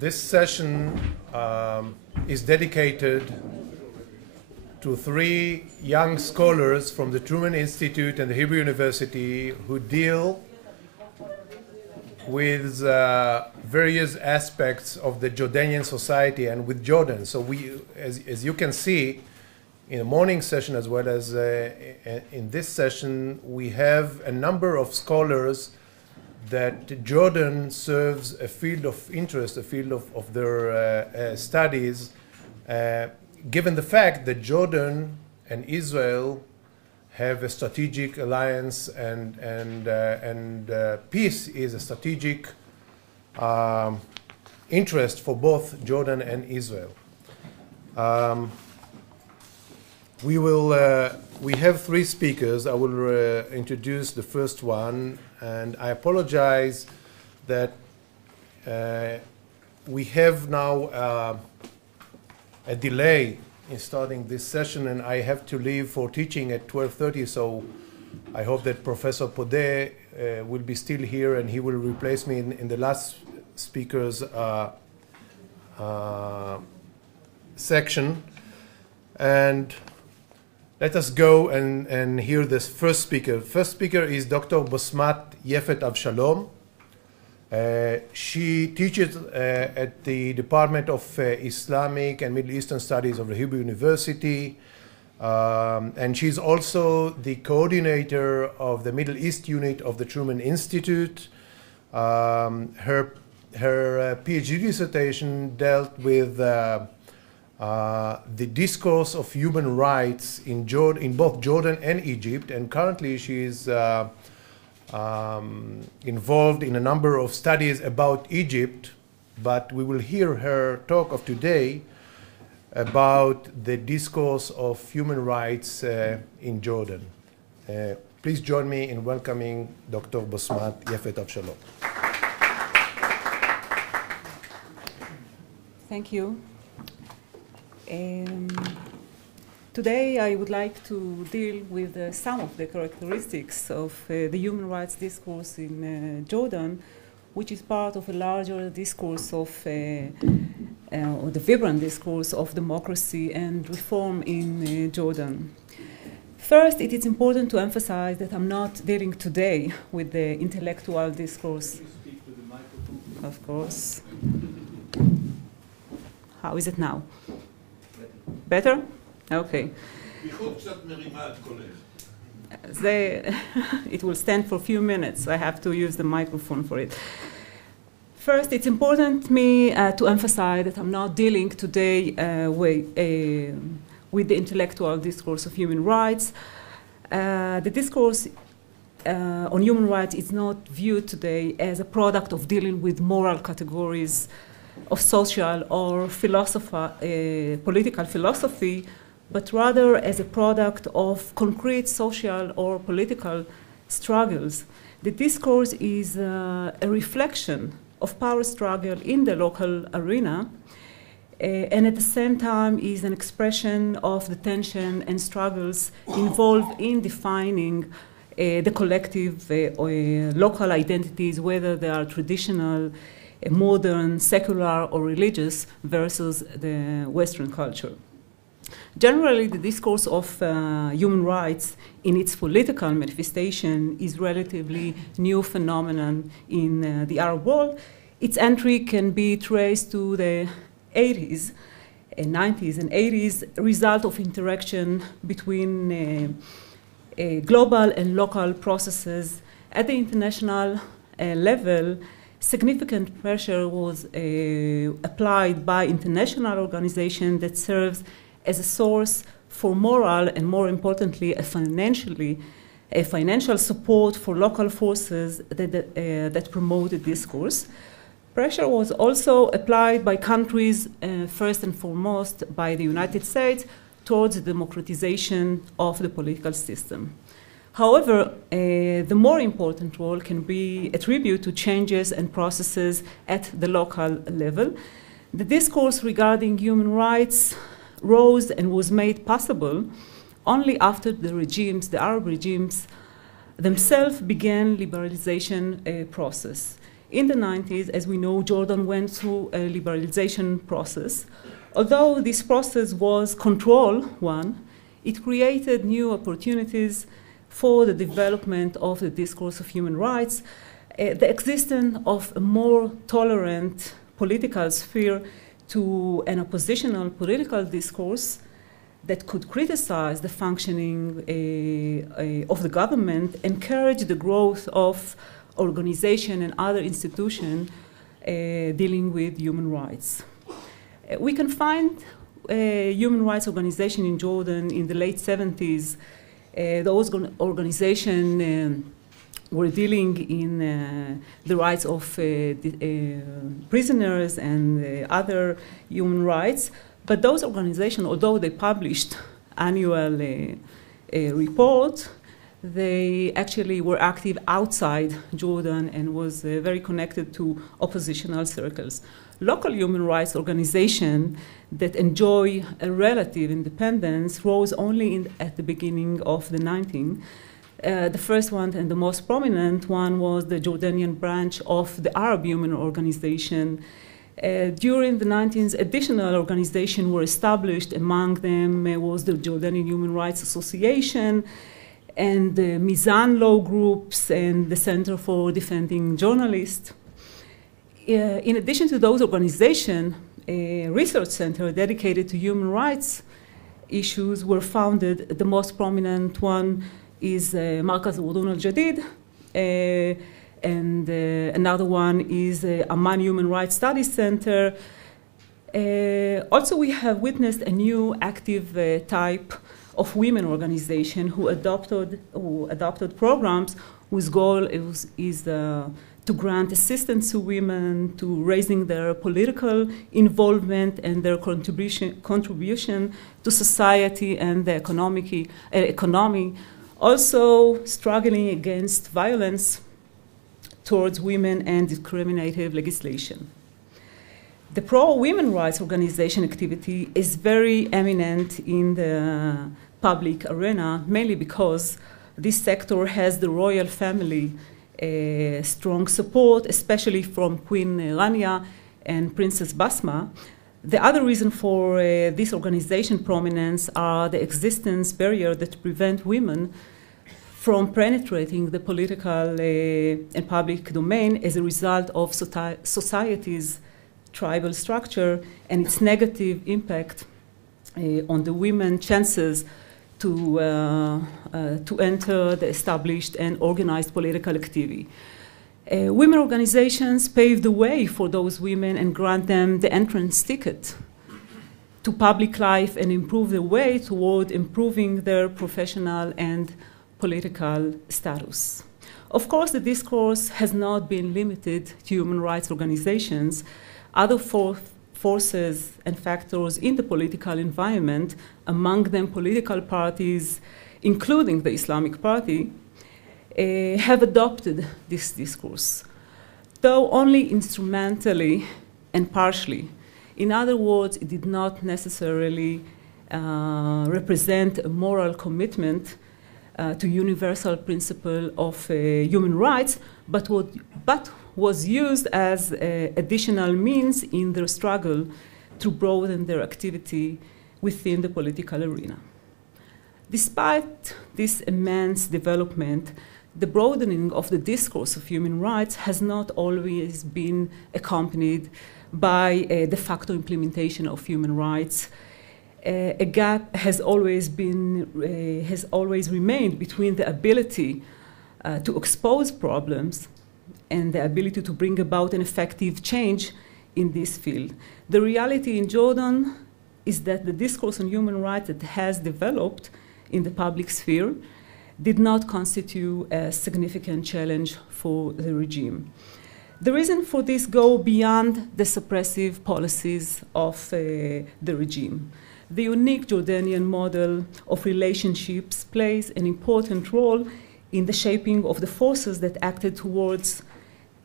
This session is dedicated to three young scholars from the Truman Institute and the Hebrew University who deal with various aspects of the Jordanian society and with Jordan. So we, as you can see, in the morning session as well as in this session, we have a number of scholars that Jordan serves a field of interest, a field of their studies, given the fact that Jordan and Israel have a strategic alliance and peace is a strategic interest for both Jordan and Israel. We have three speakers. I will introduce the first one, and I apologize that we have now a delay in starting this session, and I have to leave for teaching at 12:30, so I hope that Professor Podeh will be still here and he will replace me in the last speaker's section. And let us go and hear this first speaker. First speaker is Dr. Bosmat Yefet Avshalom. She teaches at the Department of Islamic and Middle Eastern Studies of the Hebrew University. And she's also the coordinator of the Middle East unit of the Truman Institute. Her PhD dissertation dealt with the discourse of human rights in both Jordan and Egypt, and currently she is involved in a number of studies about Egypt, but we will hear her talk of today about the discourse of human rights in Jordan. Please join me in welcoming Dr. Bosmat Yefet Avshalom. Thank you. Today I would like to deal with some of the characteristics of the human rights discourse in Jordan, which is part of a larger discourse of, or the vibrant discourse of democracy and reform in Jordan. First, it is important to emphasize that I'm not dealing today with the intellectual discourse. Can you speak with the microphone? Of course. How is it now? Better? Okay. It will stand for a few minutes. I have to use the microphone for it. First, it's important to me to emphasize that I'm not dealing today with the intellectual discourse of human rights. The discourse on human rights is not viewed today as a product of dealing with moral categories of social or political philosophy, but rather as a product of concrete social or political struggles. The discourse is a reflection of power struggle in the local arena, and at the same time is an expression of the tension and struggles involved in defining the collective local identities, whether they are traditional, modern, secular, or religious versus the Western culture. Generally, the discourse of human rights in its political manifestation is relatively new phenomenon in the Arab world. Its entry can be traced to the 80s, 90s and 80s, result of interaction between global and local processes. At the international level, significant pressure was applied by international organizations that serves as a source for moral and, more importantly, a financial support for local forces that promote the discourse. Pressure was also applied by countries, first and foremost by the United States, towards the democratization of the political system. However, the more important role can be attributed to changes and processes at the local level. The discourse regarding human rights rose and was made possible only after the Arab regimes themselves began liberalization process. In the 90s, as we know, Jordan went through a liberalization process. Although this process was controlled one, it created new opportunities for the development of the discourse of human rights, the existence of a more tolerant political sphere to an oppositional political discourse that could criticize the functioning of the government, encourage the growth of organization and other institutions dealing with human rights. We can find human rights organization in Jordan in the late 70s. Those organizations were dealing in the rights of prisoners and other human rights. But those organizations, although they published annual reports, they actually were active outside Jordan and was very connected to oppositional circles. Local human rights organizations that enjoy a relative independence rose only at the beginning of the 19th. The first one and the most prominent one was the Jordanian branch of the Arab Human Organization. During the 19th, additional organizations were established. Among them was the Jordanian Human Rights Association and the Mizan Law Groups and the Center for Defending Journalists. In addition to those organizations, a research center dedicated to human rights issues were founded. The most prominent one is Markaz Urdun al-Jadid, and another one is Amman Human Rights Studies Center. Also, we have witnessed a new active type of women organization who adopted programs whose goal is to grant assistance to women, to raising their political involvement and their contribution to society and the economy, also struggling against violence towards women and discriminative legislation. The pro-women rights organization activity is very eminent in the public arena, mainly because this sector has the royal family strong support, especially from Queen Rania and Princess Basma. The other reason for this organization prominence are the existence barrier that prevent women from penetrating the political and public domain as a result of society's tribal structure and its negative impact on the women's chances to enter the established and organized political activity. Women organizations pave the way for those women and grant them the entrance ticket to public life and improve the way toward improving their professional and political status. Of course, the discourse has not been limited to human rights organizations. Other forces and factors in the political environment, among them political parties, including the Islamic Party, have adopted this discourse, though only instrumentally and partially. In other words, it did not necessarily represent a moral commitment to universal principle of human rights, but was used as additional means in their struggle to broaden their activity within the political arena. Despite this immense development, the broadening of the discourse of human rights has not always been accompanied by de facto implementation of human rights. A gap has always remained between the ability to expose problems and the ability to bring about an effective change in this field. The reality in Jordan is that the discourse on human rights that has developed in the public sphere did not constitute a significant challenge for the regime. The reason for this go beyond the suppressive policies of the regime. The unique Jordanian model of relationships plays an important role in the shaping of the forces that acted towards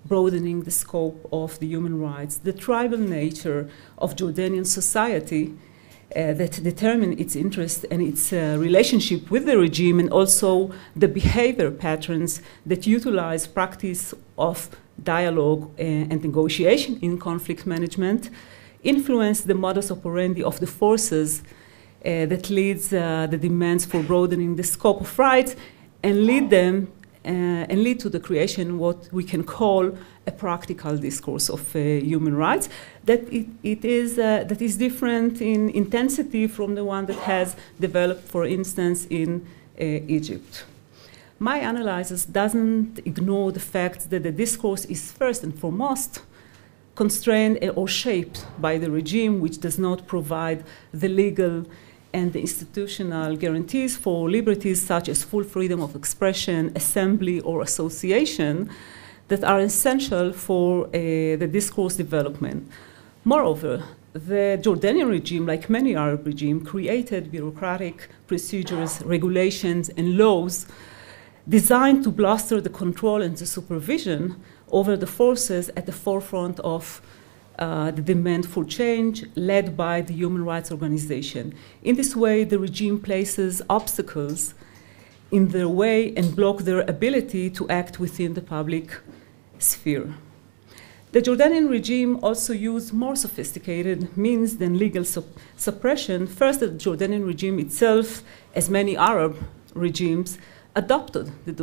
broadening the scope of the human rights. The tribal nature of Jordanian society that determine its interest and its relationship with the regime, and also the behavior patterns that utilize practice of dialogue and negotiation in conflict management, influence the modus operandi of the forces that leads the demands for broadening the scope of rights, and lead to the creation of what we can call a practical discourse of human rights that is different in intensity from the one that has developed, for instance, in Egypt. My analysis doesn't ignore the fact that the discourse is first and foremost constrained or shaped by the regime, which does not provide the legal and the institutional guarantees for liberties such as full freedom of expression, assembly, or association that are essential for the discourse development. Moreover, the Jordanian regime, like many Arab regimes, created bureaucratic procedures, regulations, and laws designed to bolster the control and the supervision over the forces at the forefront of the demand for change led by the human rights organization. In this way, the regime places obstacles in their way and block their ability to act within the public sphere. The Jordanian regime also used more sophisticated means than legal suppression. First, the Jordanian regime itself, as many Arab regimes, adopted the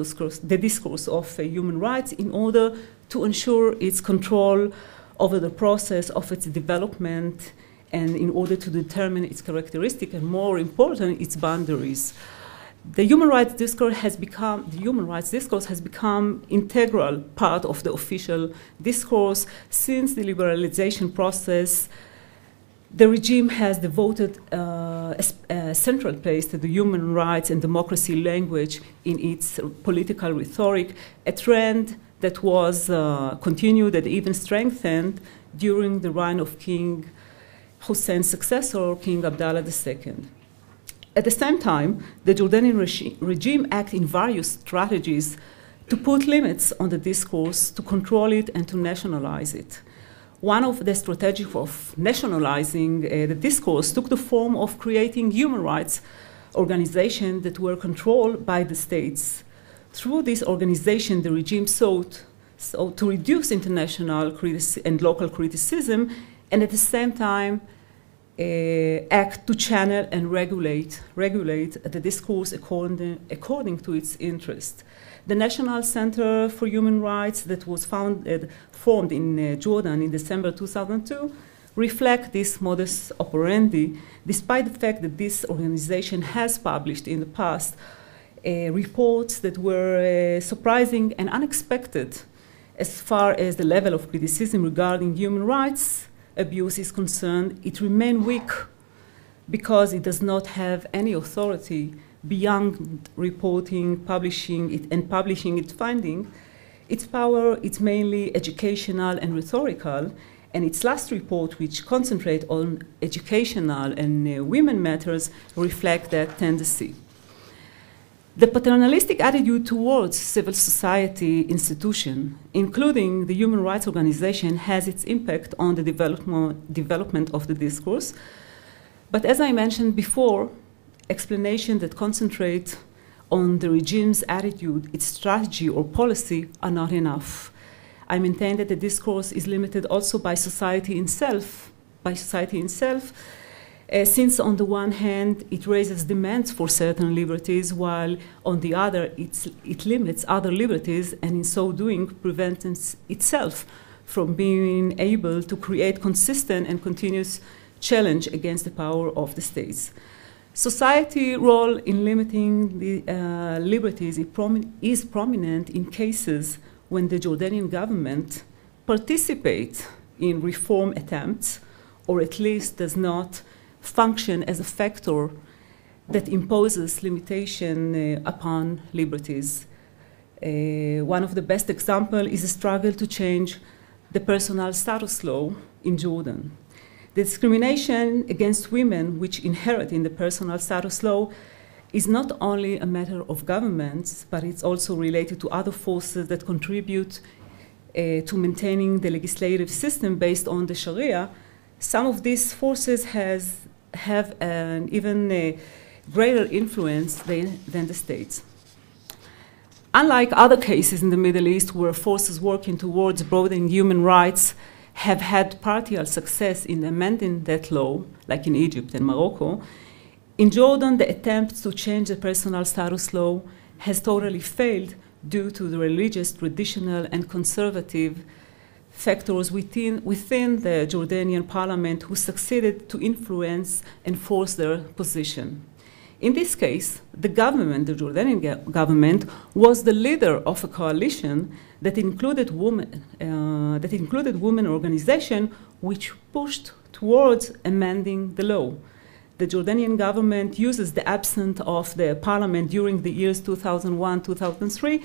discourse of human rights in order to ensure its control over the process of its development and in order to determine its characteristic and, more important, its boundaries. The human rights discourse has become integral part of the official discourse since the liberalization process. The regime has devoted a central place to the human rights and democracy language in its political rhetoric, a trend that was continued and even strengthened during the reign of King Hussein's successor, King Abdallah II. At the same time, the Jordanian regime acted in various strategies to put limits on the discourse, to control it, and to nationalize it. One of the strategies of nationalizing the discourse took the form of creating human rights organizations that were controlled by the states. Through this organization, the regime sought to reduce international and local criticism, and at the same time act to channel and regulate the discourse according to its interest. The National Center for Human Rights that was formed in Jordan in December 2002 reflect this modus operandi, despite the fact that this organization has published in the past reports that were surprising and unexpected as far as the level of criticism regarding human rights abuse is concerned. It remains weak because it does not have any authority beyond reporting, publishing its findings. Its power is mainly educational and rhetorical, and its last report, which concentrates on educational and women matters, reflect that tendency. The paternalistic attitude towards civil society institutions, including the human rights organization, has its impact on the development of the discourse. But as I mentioned before, explanations that concentrate on the regime's attitude, its strategy or policy are not enough. I maintain that the discourse is limited also by society itself, since on the one hand it raises demands for certain liberties, while on the other it limits other liberties, and in so doing prevents itself from being able to create consistent and continuous challenge against the power of the states. Society's role in limiting the liberties is prominent in cases when the Jordanian government participates in reform attempts, or at least does not function as a factor that imposes limitation upon liberties. One of the best examples is a struggle to change the personal status law in Jordan. The discrimination against women, which inherit in the personal status law, is not only a matter of governments, but it's also related to other forces that contribute to maintaining the legislative system based on the Sharia. Some of these forces have an even greater influence than the states. Unlike other cases in the Middle East where forces working towards broadening human rights have had partial success in amending that law, like in Egypt and Morocco, in Jordan, the attempt to change the personal status law has totally failed due to the religious, traditional, and conservative factors within the Jordanian parliament who succeeded to influence and force their position. In this case, the government, the Jordanian government, was the leader of a coalition that included women organizations which pushed towards amending the law. The Jordanian government uses the absence of the parliament during the years 2001-2003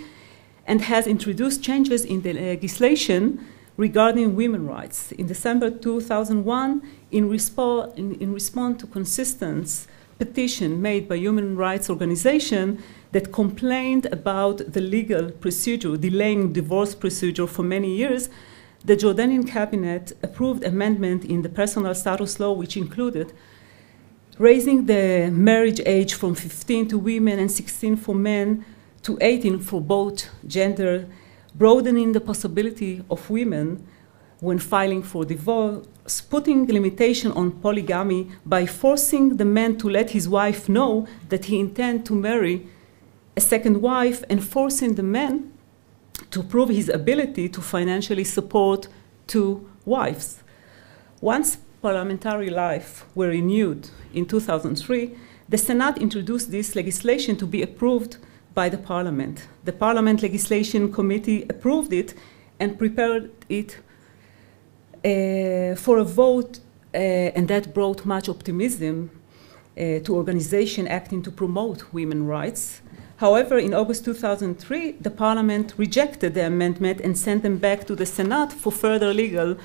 and has introduced changes in the legislation regarding women's rights. In December 2001, in response to consistent petition made by human rights organizations that complained about the legal procedure, delaying divorce procedure for many years, the Jordanian cabinet approved amendment in the personal status law, which included raising the marriage age from 15 to women and 16 for men to 18 for both gender, broadening the possibility of women when filing for divorce, putting limitation on polygamy by forcing the man to let his wife know that he intends to marry a second wife, and forcing the man to prove his ability to financially support two wives. Once parliamentary life were renewed in 2003, the Senate introduced this legislation to be approved by the parliament. The Parliament Legislation Committee approved it and prepared it for a vote, and that brought much optimism to organizations acting to promote women's rights. However, in August 2003, the Parliament rejected the amendment and sent them back to the Senate for further legal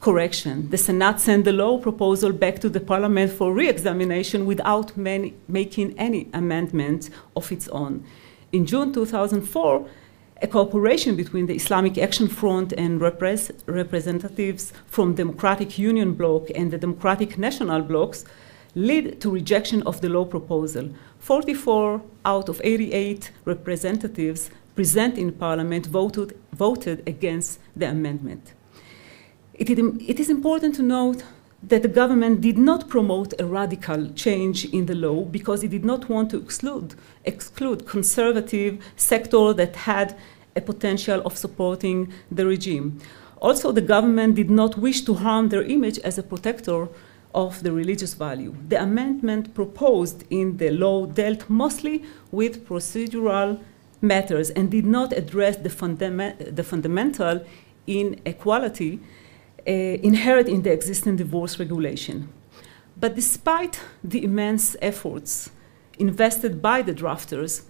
correction. The Senate sent the law proposal back to the Parliament for re-examination without making any amendment of its own. In June 2004, a cooperation between the Islamic Action Front and representatives from Democratic Union Bloc and the Democratic National Blocs led to rejection of the law proposal. 44 out of 88 representatives present in Parliament voted against the amendment. It is important to note that the government did not promote a radical change in the law because it did not want to exclude conservative sector that had a potential of supporting the regime. Also, the government did not wish to harm their image as a protector of the religious value. The amendment proposed in the law dealt mostly with procedural matters and did not address the fundamental inequality inherent in the existing divorce regulation. But despite the immense efforts invested by the drafters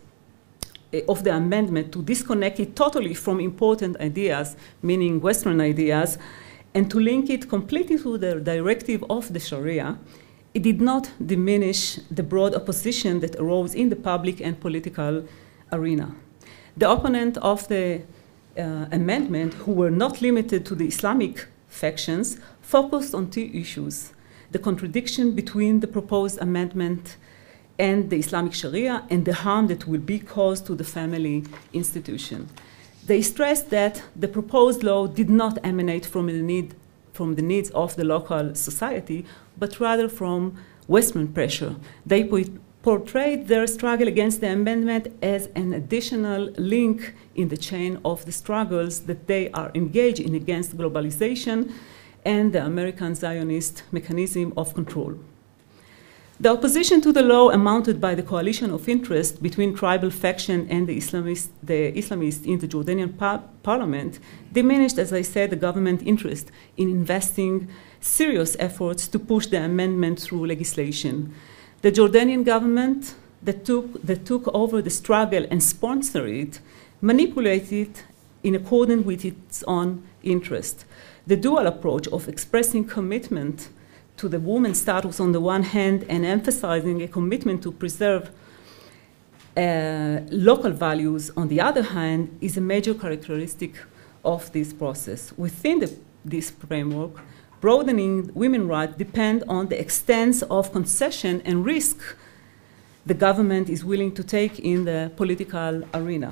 of the amendment to disconnect it totally from important ideas, meaning Western ideas, and to link it completely to the directive of the Sharia, it did not diminish the broad opposition that arose in the public and political arena. The opponents of the amendment, who were not limited to the Islamic factions, focused on two issues: the contradiction between the proposed amendment and the Islamic Sharia and the harm that will be caused to the family institution. They stressed that the proposed law did not emanate from the needs of the local society, but rather from Western pressure. They portrayed their struggle against the amendment as an additional link in the chain of the struggles that they are engaged in against globalization and the American Zionist mechanism of control. The opposition to the law amounted by the coalition of interest between tribal faction and the Islamists in the Jordanian parliament diminished, as I said, the government interest in investing serious efforts to push the amendment through legislation. The Jordanian government that took over the struggle and sponsored it manipulated it in accordance with its own interest. The dual approach of expressing commitment to the woman's status on the one hand and emphasizing a commitment to preserve local values on the other hand is a major characteristic of this process. Within this framework, broadening women's rights depend on the extent of concession and risk the government is willing to take in the political arena.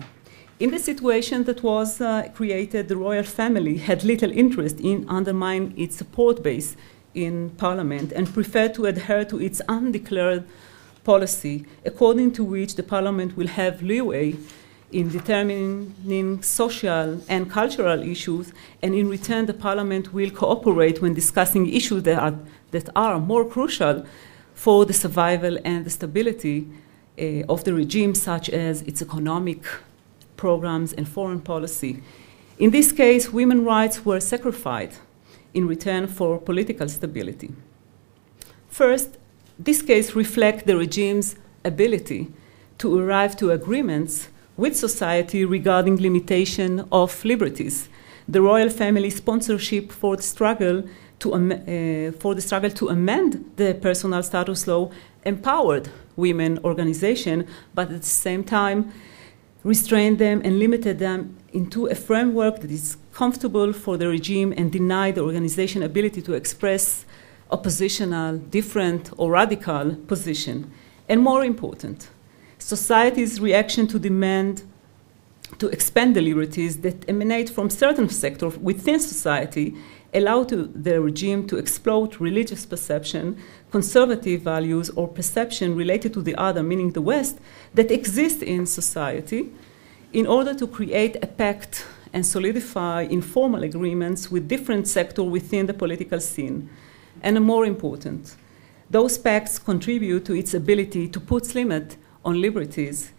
In the situation that was created, the royal family had little interest in undermining its support base in parliament and preferred to adhere to its undeclared policy, according to which the parliament will have leeway in determining social and cultural issues, and in return the parliament will cooperate when discussing issues that are more crucial for the survival and the stability of the regime, such as its economic programs and foreign policy. In this case, women's rights were sacrificed in return for political stability. First, this case reflects the regime's ability to arrive to agreements with society regarding limitation of liberties. The royal family sponsorship for the struggle to amend the personal status law empowered women organizations, but at the same time restrained them and limited them into a framework that is comfortable for the regime and denied the organization ability to express oppositional, different, or radical position. And more important, society's reaction to demand to expand the liberties that emanate from certain sectors within society allow the regime to exploit religious perception, conservative values, or perception related to the other, meaning the West, that exist in society in order to create a pact and solidify informal agreements with different sectors within the political scene. And more important, those pacts contribute to its ability to put limits on liberties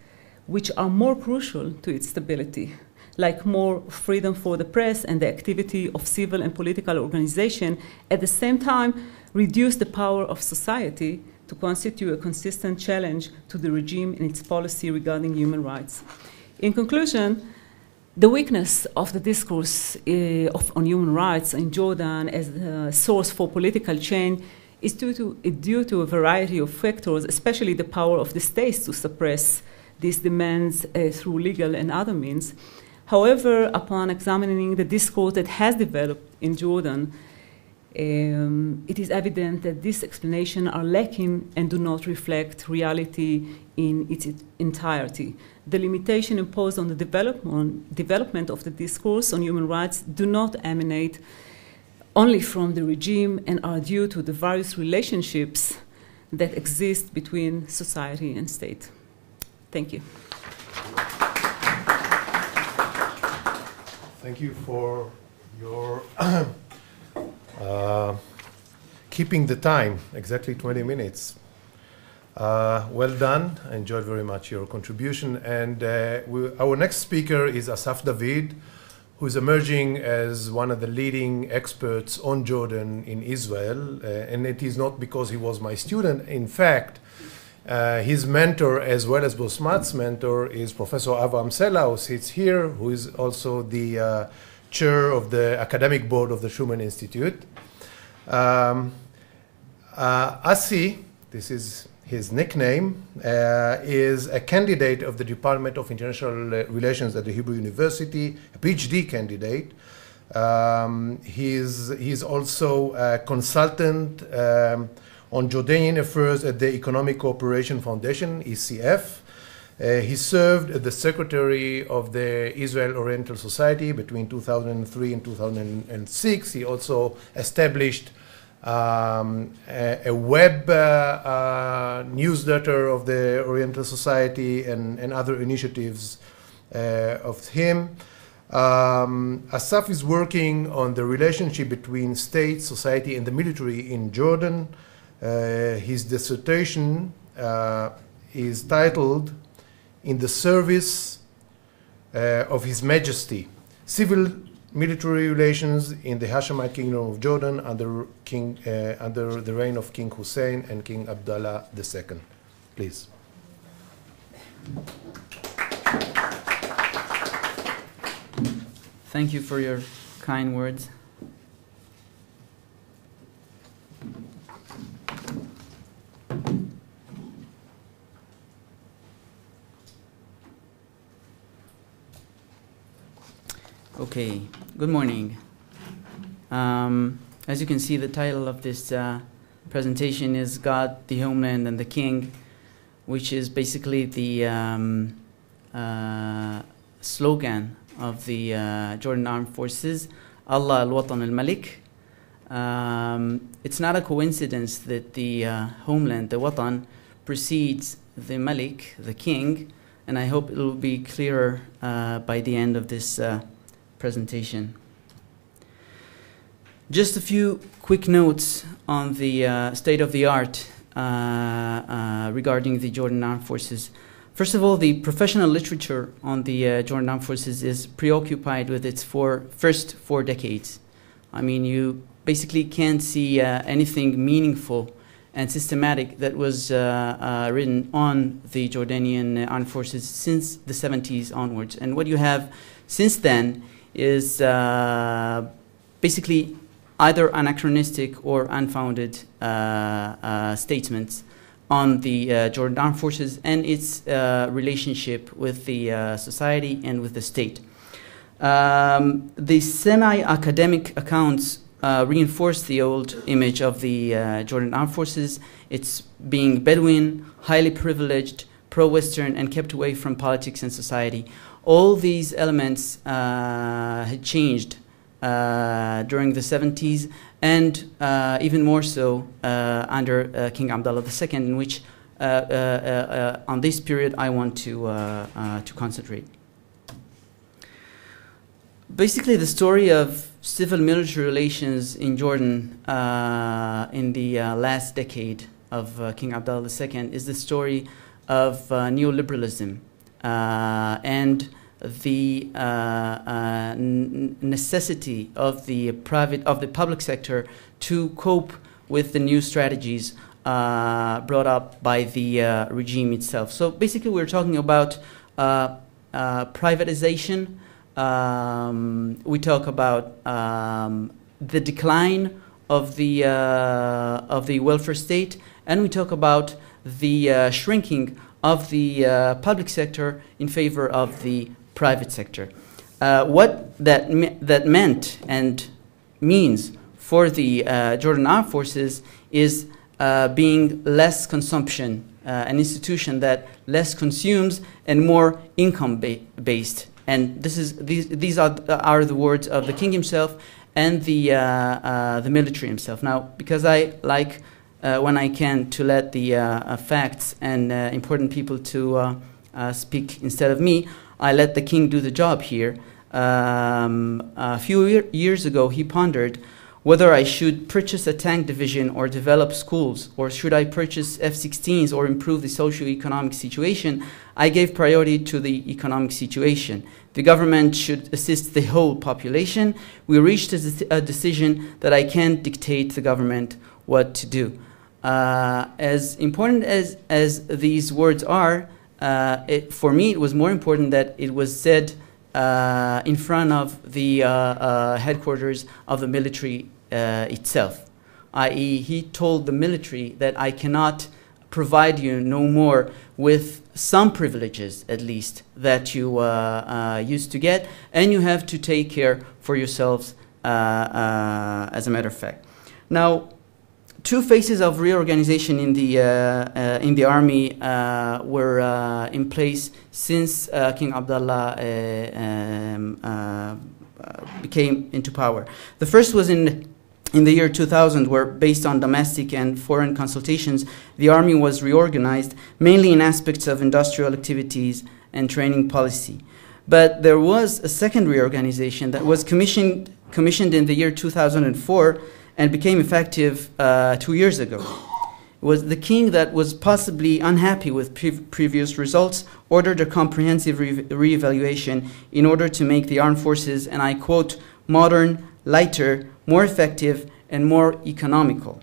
which are more crucial to its stability, like more freedom for the press and the activity of civil and political organizations, at the same time reduce the power of society to constitute a consistent challenge to the regime and its policy regarding human rights. In conclusion, the weakness of the discourse on human rights in Jordan as a source for political change is due to a variety of factors, especially the power of the states to suppress these demands through legal and other means. However, upon examining the discourse that has developed in Jordan, it is evident that these explanations are lacking and do not reflect reality in its entirety. The limitation imposed on the development of the discourse on human rights do not emanate only from the regime and are due to the various relationships that exist between society and state. Thank you. Thank you for your keeping the time, exactly 20 minutes. Well done. I enjoyed very much your contribution. And our next speaker is Asaf David, who is emerging as one of the leading experts on Jordan in Israel. And it is not because he was my student. In fact, his mentor, as well as Bosmat's mentor, is Professor Avraham Sela, who sits here, who is also the chair of the academic board of the Truman Institute. Asi, this is his nickname, is a candidate of the Department of International Relations at the Hebrew University, a PhD candidate. He's also a consultant on Jordanian affairs at the Economic Cooperation Foundation, ECF. He served as the secretary of the Israel Oriental Society between 2003 and 2006. He also established a web newsletter of the Oriental Society and other initiatives of him. Asaf is working on the relationship between state, society, and the military in Jordan. His dissertation is titled "In the Service of His Majesty, Civil Military Relations in the Hashemite Kingdom of Jordan under the reign of King Hussein and King Abdullah II." Please. Thank you for your kind words. Okay, good morning. As you can see, the title of this presentation is God, the Homeland, and the King, which is basically the slogan of the Jordan Armed Forces, Allah al-Watan al-Malik. It's not a coincidence that the homeland, the Watan, precedes the Malik, the king, and I hope it will be clearer by the end of this presentation. Just a few quick notes on the state of the art regarding the Jordan Armed Forces. First of all, the professional literature on the Jordan Armed Forces is preoccupied with its first 4 decades. I mean, you basically can't see anything meaningful and systematic that was written on the Jordanian armed forces since the 70s onwards. And what you have since then is basically either anachronistic or unfounded statements on the Jordan Armed Forces and its relationship with the society and with the state. The semi-academic accounts reinforce the old image of the Jordan Armed Forces. It's being Bedouin, highly privileged, pro-Western, and kept away from politics and society. All these elements had changed during the 70s, and even more so under King Abdullah II, in which on this period I want to concentrate. Basically, the story of civil-military relations in Jordan in the last decade of King Abdullah II is the story of neoliberalism and the necessity of the public sector to cope with the new strategies brought up by the regime itself. So basically, we're talking about privatization. We talk about the decline of the welfare state, and we talk about the shrinking of the public sector in favor of the private sector. What that meant and means for the Jordan Armed Forces is being less consumption, an institution that less consumes and more income-based. And these are the words of the king himself and the military himself. Now, because I like when I can to let the facts and important people to speak instead of me, I let the king do the job here. A few years ago, he pondered whether I should purchase a tank division or develop schools, or should I purchase F-16s or improve the socio-economic situation. I gave priority to the economic situation. The government should assist the whole population. We reached a decision that I can't dictate the government what to do. As important as these words are, for me it was more important that it was said in front of the headquarters of the military itself, i.e. he told the military that I cannot provide you no more with some privileges, at least, that you used to get, and you have to take care for yourselves, as a matter of fact. Now, 2 phases of reorganization in the army were in place since King Abdullah came into power. The first was in the year 2000, where, based on domestic and foreign consultations, the army was reorganized, mainly in aspects of industrial activities and training policy. But there was a second reorganization that was commissioned in the year 2004 and became effective 2 years ago. It was the king that was possibly unhappy with previous results, ordered a comprehensive re-evaluation in order to make the armed forces, and I quote, modern, lighter, more effective, and more economical.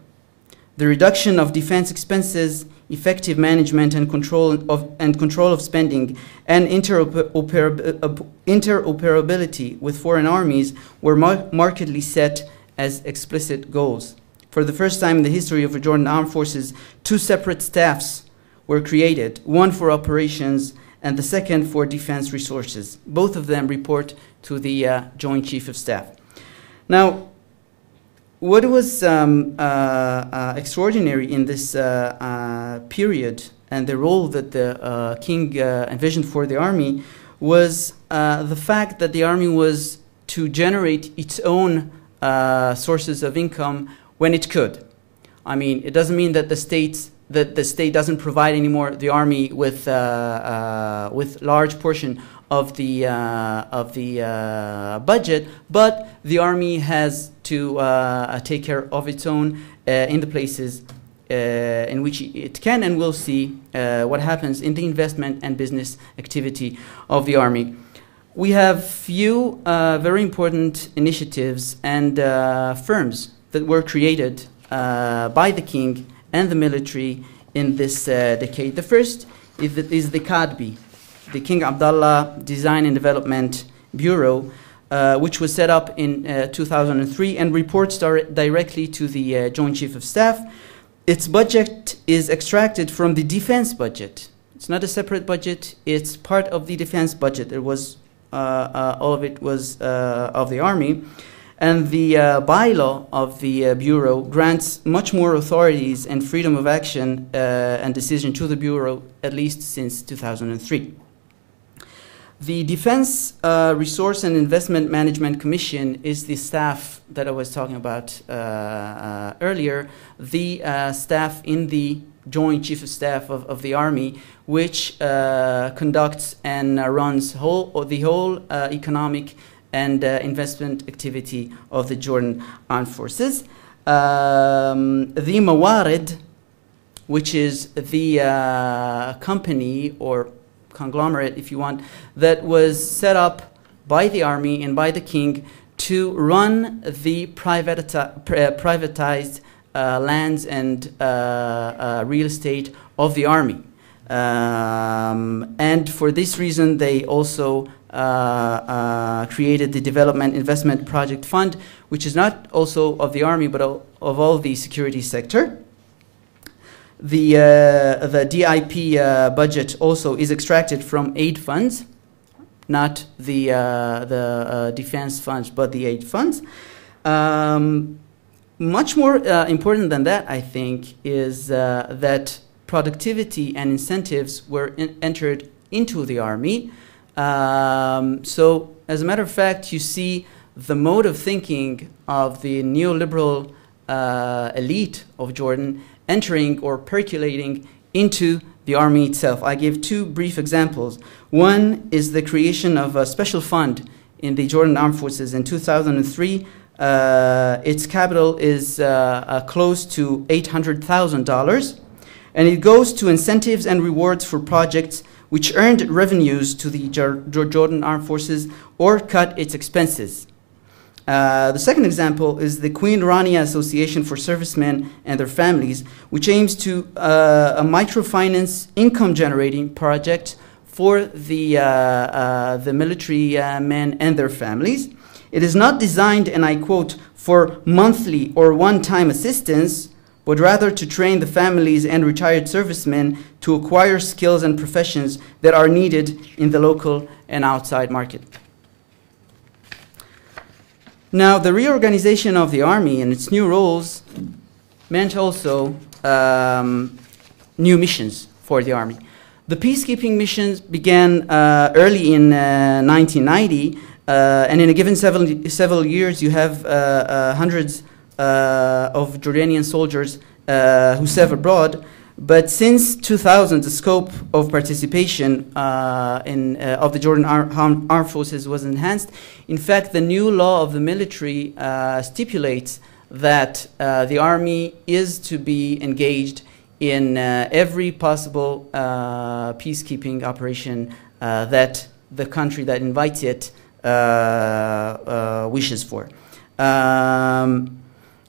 The reduction of defense expenses, effective management and control of spending, and interoperability with foreign armies were markedly set as explicit goals. For the first time in the history of the Jordan Armed Forces, 2 separate staffs were created, one for operations and the second for defense resources. Both of them report to the Joint Chief of Staff. Now, what was extraordinary in this period and the role that the king envisioned for the army was the fact that the army was to generate its own sources of income when it could. I mean, it doesn't mean that the state doesn't provide anymore the army with large portion of the budget, but the army has to take care of its own in the places in which it can, and we'll see what happens in the investment and business activity of the army. We have few very important initiatives and firms that were created by the king and the military in this decade. The first is the KADB, the King Abdullah Design and Development Bureau, which was set up in 2003 and reports directly to the Joint Chief of Staff. Its budget is extracted from the defense budget. It's not a separate budget, it's part of the defense budget. It was, all of it was of the army. And the bylaw of the Bureau grants much more authorities and freedom of action and decision to the Bureau, at least since 2003. The Defense Resource and Investment Management Commission is the staff that I was talking about earlier, the staff in the Joint Chief of Staff of the Army, which conducts and runs the whole economic and investment activity of the Jordan Armed Forces. The Mawarid, which is the company or conglomerate, if you want, that was set up by the army and by the king to run the privatized lands and real estate of the army. And for this reason, they also created the Development Investment Project Fund, which is not also of the army, but of all the security sector. The DIP budget also is extracted from aid funds, not the defense funds, but the aid funds. Much more important than that, I think, is that productivity and incentives were entered into the army. So, as a matter of fact, you see the mode of thinking of the neoliberal elite of Jordan entering or percolating into the army itself. I give two brief examples. One is the creation of a special fund in the Jordan Armed Forces in 2003. Its capital is close to $800,000, and it goes to incentives and rewards for projects which earned revenues to the Jordan Armed Forces or cut its expenses. The second example is the Queen Rania Association for Servicemen and Their Families, which aims to a microfinance income-generating project for the military men and their families. It is not designed, and I quote, for monthly or one-time assistance, but rather to train the families and retired servicemen to acquire skills and professions that are needed in the local and outside market. Now, the reorganization of the army and its new roles meant also new missions for the army. The peacekeeping missions began early in 1990, and in a given several years, you have hundreds of Jordanian soldiers who serve abroad. But since 2000, the scope of participation of the Jordan Armed Forces was enhanced. In fact, the new law of the military stipulates that the army is to be engaged in every possible peacekeeping operation that the country that invites it wishes for.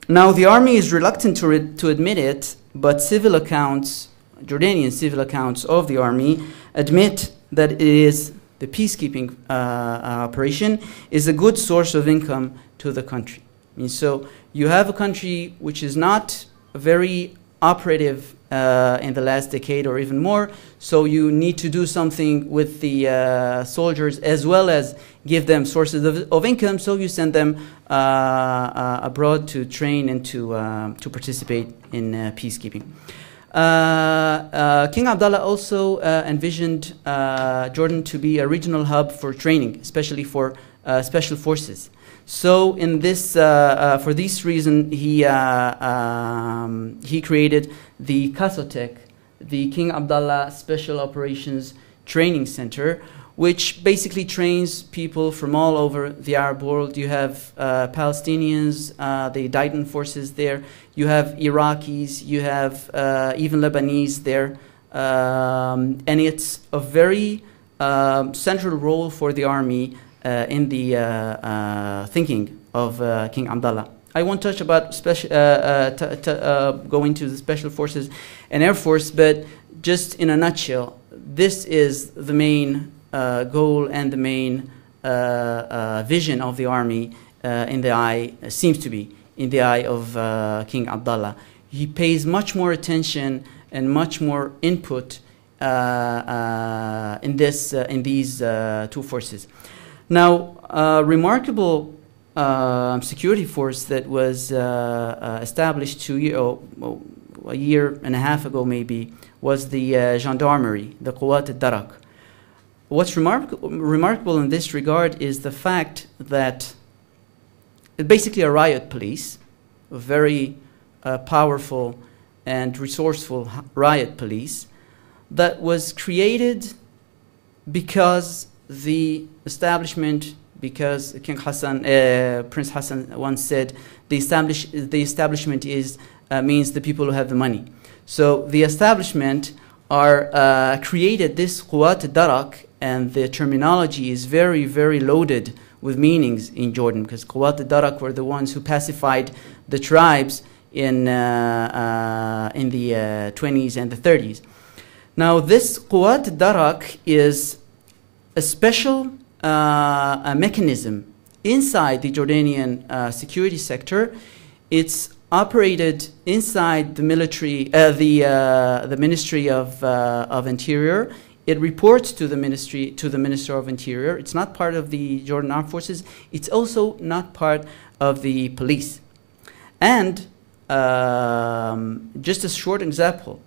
Now, the army is reluctant to admit it, but civil accounts, Jordanian civil accounts of the army, admit that it is the peacekeeping operation is a good source of income to the country. And so you have a country which is not very operative in the last decade or even more, so you need to do something with the soldiers as well as give them sources of income, so you send them abroad to train and to participate in peacekeeping. King Abdullah also envisioned Jordan to be a regional hub for training, especially for special forces. So, in this, for this reason, he created the Kasotec, the King Abdullah Special Operations Training Center, which basically trains people from all over the Arab world. You have Palestinians, the Dayton forces there. You have Iraqis. You have even Lebanese there. And it's a very central role for the army in the thinking of King Abdullah. I won't touch about going to the special forces and Air Force, but just in a nutshell, this is the main goal and the main vision of the army in the eye, seems to be, in the eye of King Abdullah. He pays much more attention and much more input in these two forces. Now, a remarkable security force that was established a year and a half ago maybe was the gendarmerie, the Quwat al-Darak. What's remarkable in this regard is the fact that it's basically a riot police, a very powerful and resourceful riot police that was created because the establishment, because King Hassan, Prince Hassan once said, the establishment means the people who have the money. So the establishment created this Quwat al-Darak, and the terminology is very, very loaded with meanings in Jordan, because Quwat al-Darak were the ones who pacified the tribes in the 20s and the 30s. Now, this Quwat al-Darak is a special mechanism inside the Jordanian security sector. It's operated inside the military, the Ministry of Interior. It reports to the Minister of Interior. It's not part of the Jordan Armed Forces. It's also not part of the police. And just a short example,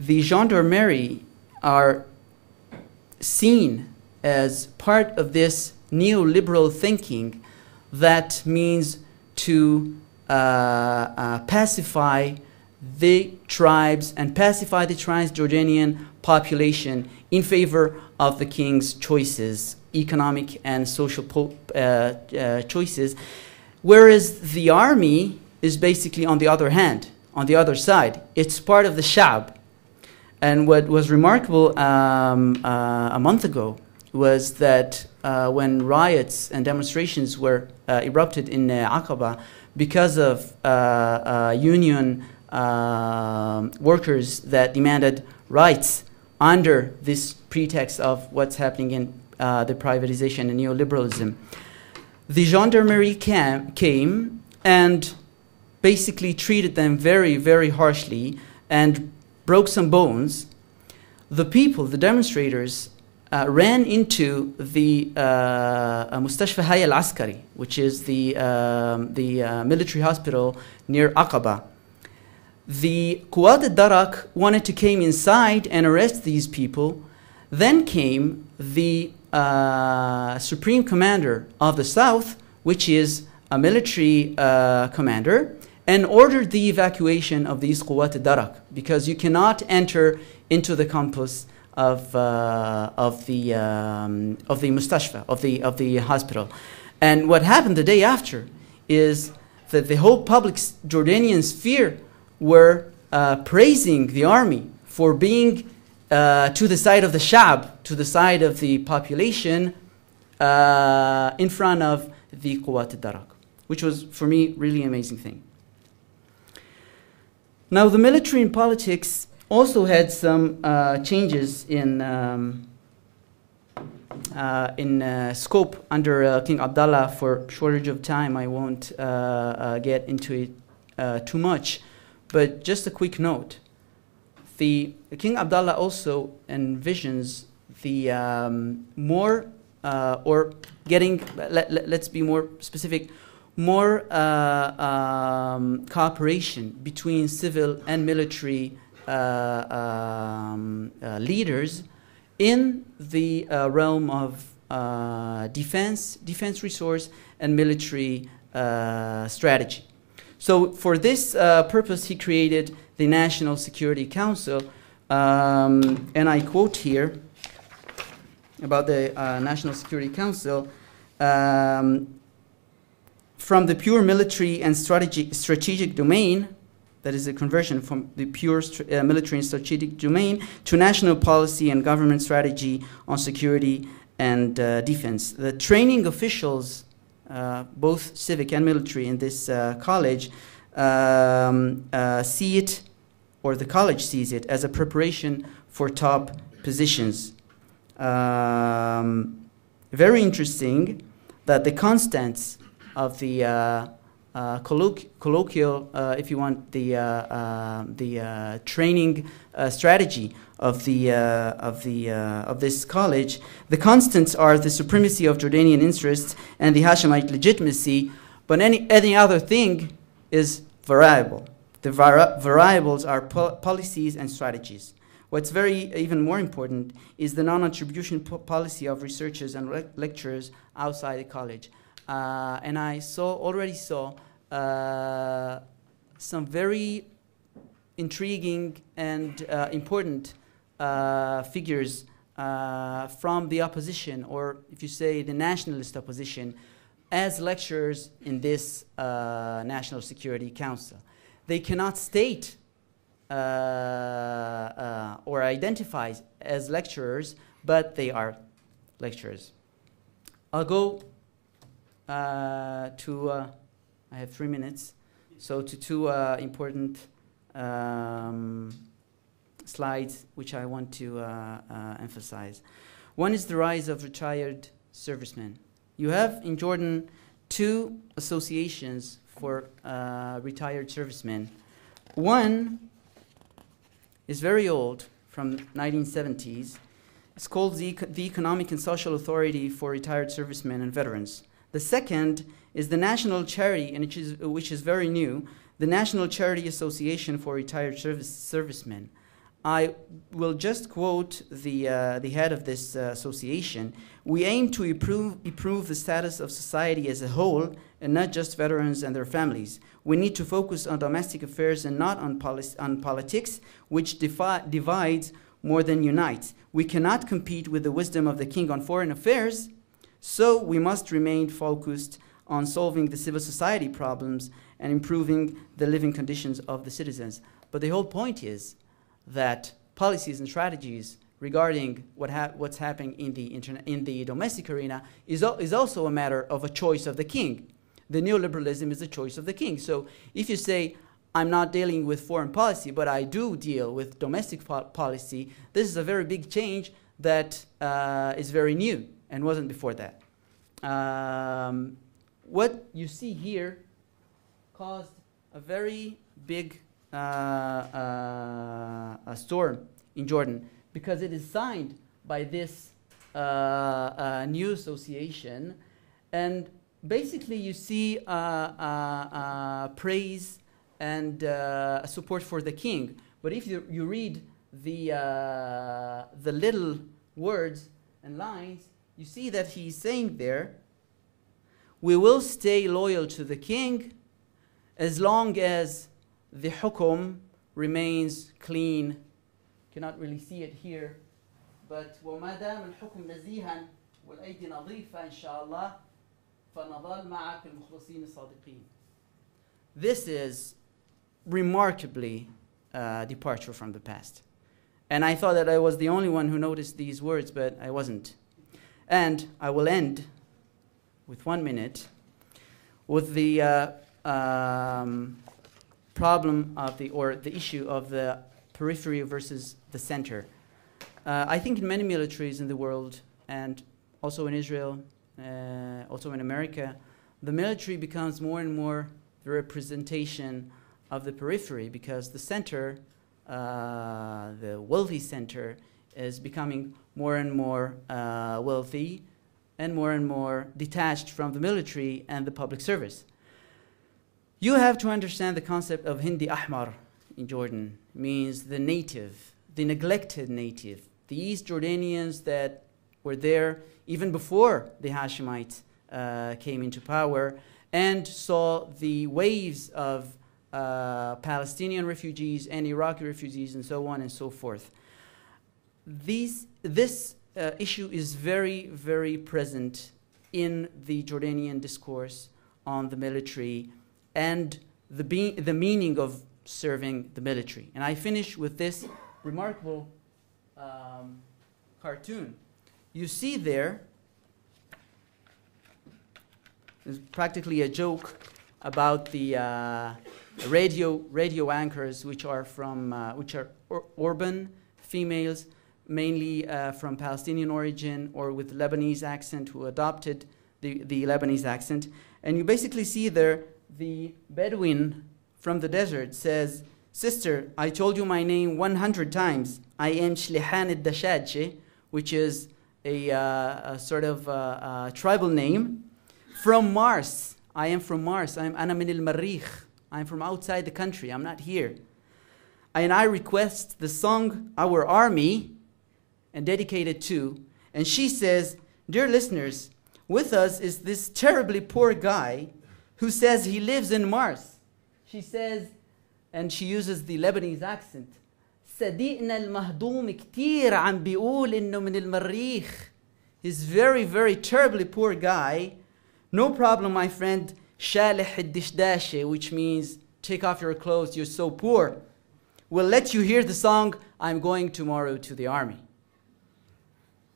the gendarmerie are seen as part of this neoliberal thinking that means to pacify the tribes and pacify the Transjordanian population in favor of the king's choices, economic and social choices, whereas the army is basically on the other hand, on the other side. It's part of the Sha'b. And what was remarkable a month ago was that when riots and demonstrations were erupted in Aqaba because of union workers that demanded rights under this pretext of what's happening in the privatization and neoliberalism, the gendarmerie came and basically treated them very, very harshly and broke some bones. The people, the demonstrators, ran into the Mustashfa Hayy al-Askari, which is the military hospital near Aqaba. The Quwat al-Darak wanted to come inside and arrest these people. Then came the Supreme Commander of the South, which is a military commander, and ordered the evacuation of these Quwat al-Darak, because you cannot enter into the campus of the Mustashfa, of the hospital. And what happened the day after is that the whole public Jordanian sphere were praising the army for being to the side of the Sha'b, to the side of the population, in front of the Quwat al-Darak, which was, for me, really amazing thing. Now, the military and politics also had some changes in scope under King Abdullah. For shortage of time, I won't get into it too much, but just a quick note. The King Abdullah also envisions the let's be more specific, more cooperation between civil and military leaders in the realm of defense resource, and military strategy. So for this purpose, he created the National Security Council, and I quote here about the National Security Council, from the pure military and strategic domain, that is a conversion from the pure military and strategic domain, to national policy and government strategy on security and defense. The training officials, both civic and military in this college, see it, or the college sees it, as a preparation for top positions. Very interesting that the constants of the colloquial, if you want, the training strategy of this college, the constants are the supremacy of Jordanian interests and the Hashemite legitimacy, but any other thing is variable. The variables are policies and strategies. What's even more important is the non-attribution policy of researchers and lecturers outside the college. And I already saw some very intriguing and important figures from the opposition, or if you say the nationalist opposition, as lecturers in this National Security Council. They cannot state or identify as lecturers, but they are lecturers. I'll go to, I have 3 minutes, so to two important slides which I want to emphasize. One is the rise of retired servicemen. You have in Jordan 2 associations for retired servicemen. One is very old, from 1970s. It's called the Economic and Social Authority for Retired Servicemen and Veterans. The second is the national charity, and which is very new, the National Charity Association for Retired Servicemen. I will just quote the head of this association. We aim to improve the status of society as a whole, and not just veterans and their families. We need to focus on domestic affairs and not on politics, which divides more than unites. We cannot compete with the wisdom of the king on foreign affairs, so we must remain focused on solving the civil society problems and improving the living conditions of the citizens. But the whole point is that policies and strategies regarding what's happening in the domestic arena is also a matter of a choice of the king. The neoliberalism is a choice of the king. So if you say, I'm not dealing with foreign policy, but I do deal with domestic policy, this is a very big change that is very new and wasn't before that. What you see here caused a very big storm in Jordan, because it is signed by this new association, and basically you see praise and support for the king. But if you read the little words and lines, you see that he's saying there, we will stay loyal to the king as long as the hukum remains clean. Cannot really see it here, but وما دام الحكم نزيها والأيدي نظيفة إن شاء الله فنظل معك المخلصين الصادقين. This is remarkably departure from the past. And I thought that I was the only one who noticed these words, but I wasn't. And I will end with 1 minute with the problem of the issue of the periphery versus the center. I think in many militaries in the world, and also in Israel, also in America, the military becomes more and more the representation of the periphery, because the center, the wealthy center, is becoming more and more wealthy and more detached from the military and the public service. You have to understand the concept of Hindi Ahmar in Jordan means the native, the neglected native, the East Jordanians that were there even before the Hashemites came into power, and saw the waves of Palestinian refugees and Iraqi refugees and so on and so forth. This issue is very, very present in the Jordanian discourse on the military and the meaning of serving the military. And I finish with this remarkable cartoon. You see there is practically a joke about the radio anchors, which are urban females, mainly from Palestinian origin or with Lebanese accent, who adopted the Lebanese accent. And you basically see there the Bedouin from the desert says, "Sister, I told you my name 100 times. I am Shlihan al-Dashadje," which is a sort of tribal name. From Mars. I am from Mars. I am Ana min al-Marrikh. I am from outside the country. I'm not here. And I request the song Our Army and dedicate it to. And she says, "Dear listeners, with us is this terribly poor guy who says he lives in Mars." She says, and she uses the Lebanese accent, "صديقنا المهضوم كتير عم بيقول إنه من المريخ." He's very, very terribly poor guy. "No problem, my friend. شالح الدشداشة," which means take off your clothes, you're so poor. "We'll let you hear the song, I'm going tomorrow to the army."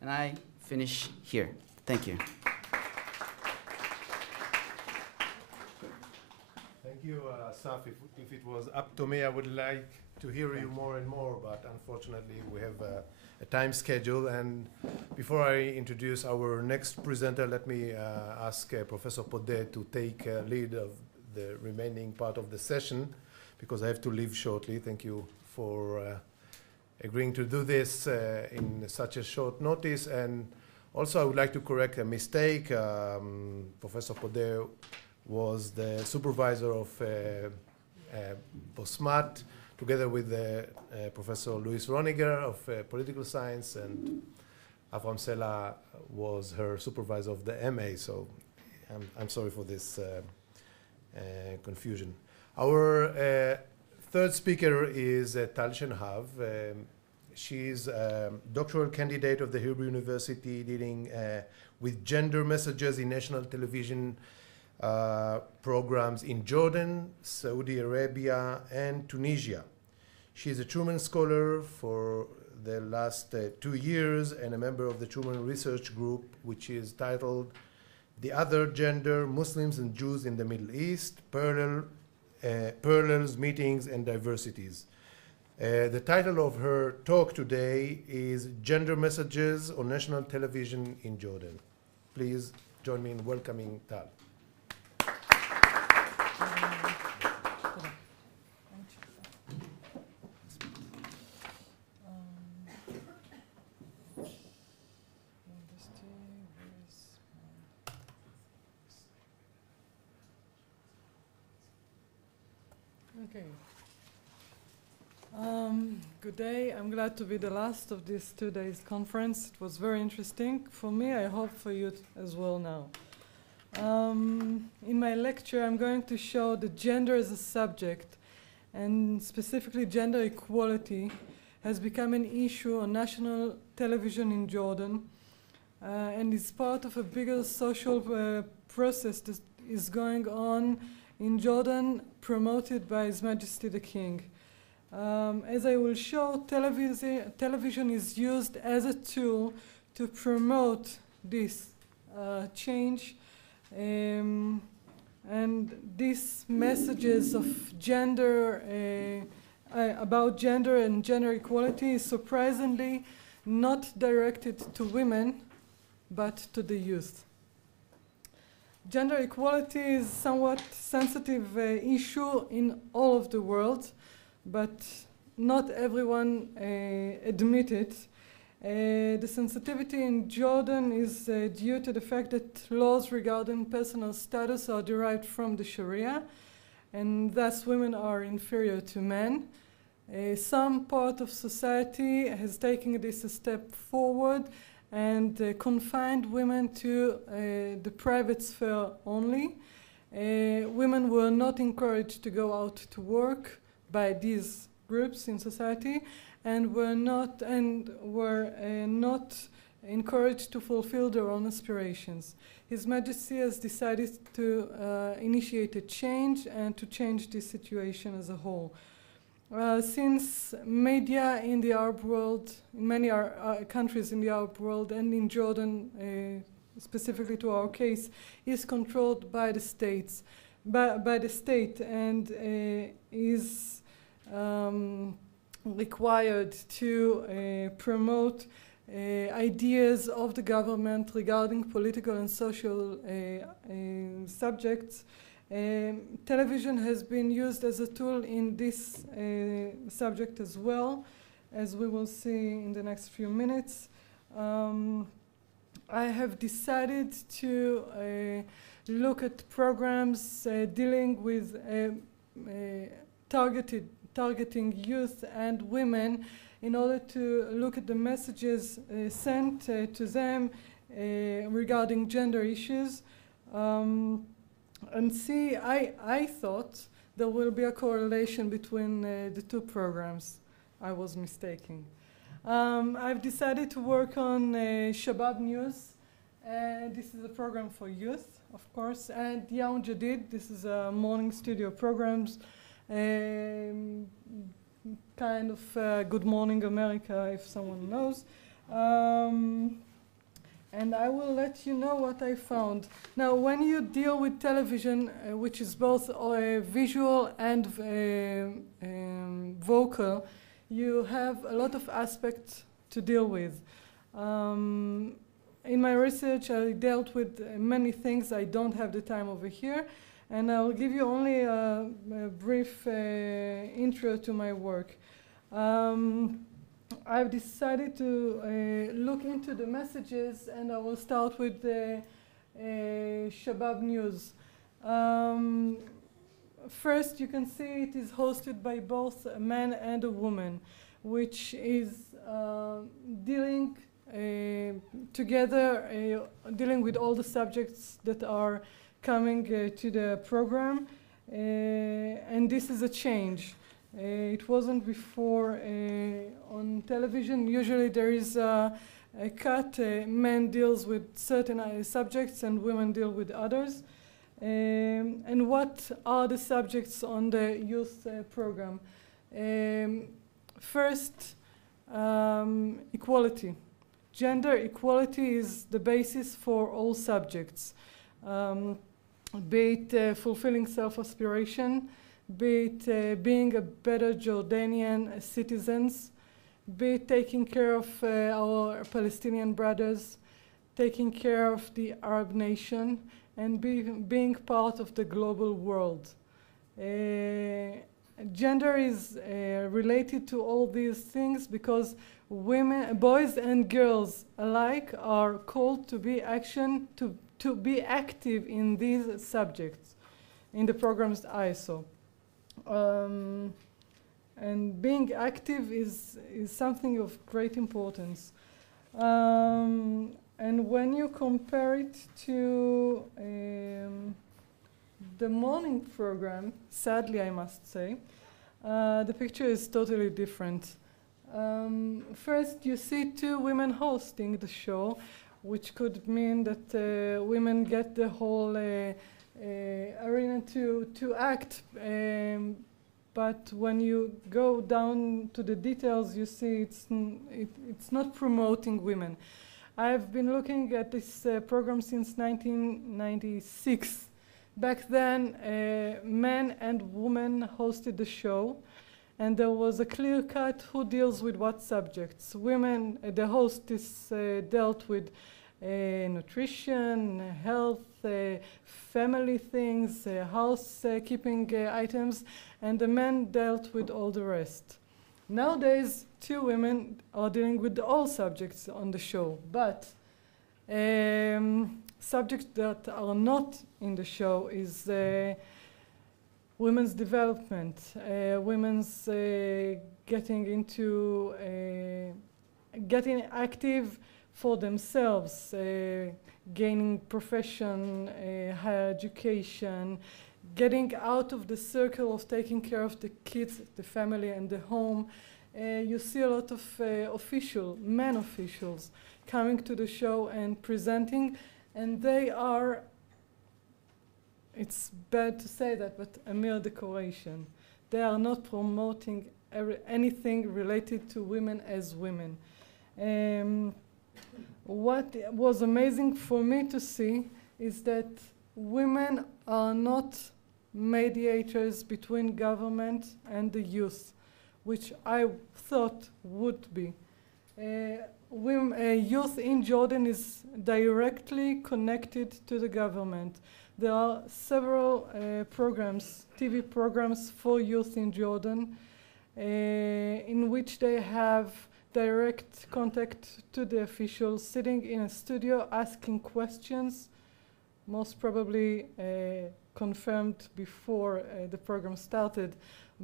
And I finish here. Thank you. Thank you, Saf. If it was up to me, I would like to hear you more and more, but unfortunately we have a time schedule. And before I introduce our next presenter, let me ask Professor Podé to take lead of the remaining part of the session, because I have to leave shortly. Thank you for agreeing to do this in such a short notice. And also I would like to correct a mistake. Professor Podé was the supervisor of Bosmat, together with Professor Luis Roniger of political science, and Avram Sela was her supervisor of the MA. So I'm sorry for this confusion. Our third speaker is Tal Shenhav. She's a doctoral candidate of the Hebrew University dealing with gender messages in national television programs in Jordan, Saudi Arabia, and Tunisia. She is a Truman Scholar for the last 2 years and a member of the Truman Research Group, which is titled "The Other Gender, Muslims and Jews in the Middle East, Parallels, Meetings, and Diversities." The title of her talk today is "Gender Messages on National Television in Jordan." Please join me in welcoming Tal. Okay. Good day. I'm glad to be the last of this 2 days conference. It was very interesting for me. I hope for you as well now. In my lecture, I'm going to show that gender as a subject, and specifically gender equality, has become an issue on national television in Jordan, and is part of a bigger social process that is going on in Jordan, promoted by His Majesty the King. As I will show, television is used as a tool to promote this change, and these messages of gender, about gender and gender equality, is surprisingly not directed to women, but to the youth. Gender equality is somewhat sensitive issue in all of the world, but not everyone admit it. The sensitivity in Jordan is due to the fact that laws regarding personal status are derived from the Sharia, and thus women are inferior to men. Some part of society has taken this a step forward and confined women to the private sphere only. Women were not encouraged to go out to work by these groups in society, and were not encouraged to fulfill their own aspirations. His Majesty has decided to initiate a change and to change this situation as a whole. Since media in the Arab world, in many countries in the Arab world and in Jordan, specifically to our case, is controlled by the states, by the state, and is required to promote ideas of the government regarding political and social subjects. Television has been used as a tool in this subject as well, as we will see in the next few minutes. I have decided to look at programs dealing with targeting youth and women in order to look at the messages sent to them regarding gender issues. And see, I thought there will be a correlation between the two programs. I was mistaken. I've decided to work on Shabab News. This is a program for youth, of course, and Yaun Jadid. This is a morning studio programs, kind of Good Morning America, if someone knows. And I will let you know what I found. Now, when you deal with television, which is both visual and vocal, you have a lot of aspects to deal with. In my research, I dealt with many things. I don't have the time over here, and I'll give you only a brief intro to my work. I've decided to look into the messages, and I will start with the Shabab News. First, you can see it is hosted by both a man and a woman, which is dealing together, dealing with all the subjects that are coming to the program, and this is a change. It wasn't before on television. Usually there is a cut. Men deals with certain subjects and women deal with others. And what are the subjects on the youth program? First, equality. Gender equality is the basis for all subjects, be it fulfilling self-aspiration, be it being a better Jordanian citizens, be it taking care of our Palestinian brothers, taking care of the Arab nation, and being part of the global world. Gender is related to all these things because women, boys and girls alike are called to be to be active in these subjects in the programs I saw. And being active is something of great importance. And when you compare it to the morning program, sadly I must say, the picture is totally different. First, you see two women hosting the show, which could mean that women get the whole arena to act, but when you go down to the details, you see it's not promoting women. I've been looking at this program since 1996. Back then, men and women hosted the show, and there was a clear cut who deals with what subjects. Women, the hostess dealt with nutrition, health, family things, housekeeping items, and the men dealt with all the rest. Nowadays, two women are dealing with all subjects on the show, but subjects that are not in the show is women's development, women's getting into getting active for themselves, gaining profession, higher education, getting out of the circle of taking care of the kids, the family, and the home. You see a lot of men officials coming to the show and presenting, and they are, it's bad to say that, but a mere decoration. They are not promoting anything related to women as women. What was amazing for me to see is that women are not mediators between government and the youth, which I thought would be. Youth in Jordan is directly connected to the government. There are several programs, TV programs for youth in Jordan, in which they have direct contact to the officials, sitting in a studio asking questions, most probably confirmed before the program started,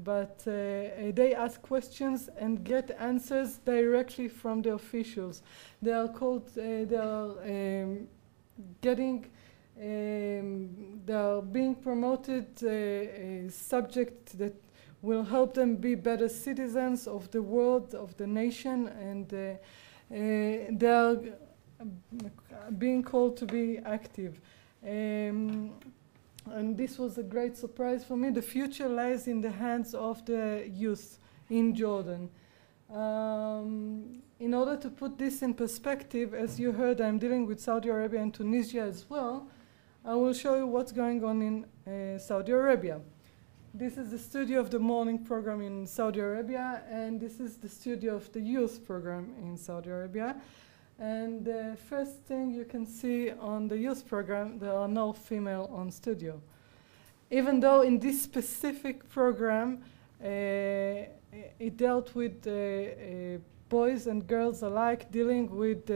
but they ask questions and get answers directly from the officials. They are called, they are being promoted a subject that will help them be better citizens of the world, of the nation, and they are being called to be active. And this was a great surprise for me. The future lies in the hands of the youth in Jordan. In order to put this in perspective, as you heard, I'm dealing with Saudi Arabia and Tunisia as well. I will show you what's going on in Saudi Arabia. This is the studio of the morning program in Saudi Arabia, and this is the studio of the youth program in Saudi Arabia. And the first thing you can see on the youth program, there are no female on studio. Even though in this specific program, it dealt with boys and girls alike, dealing with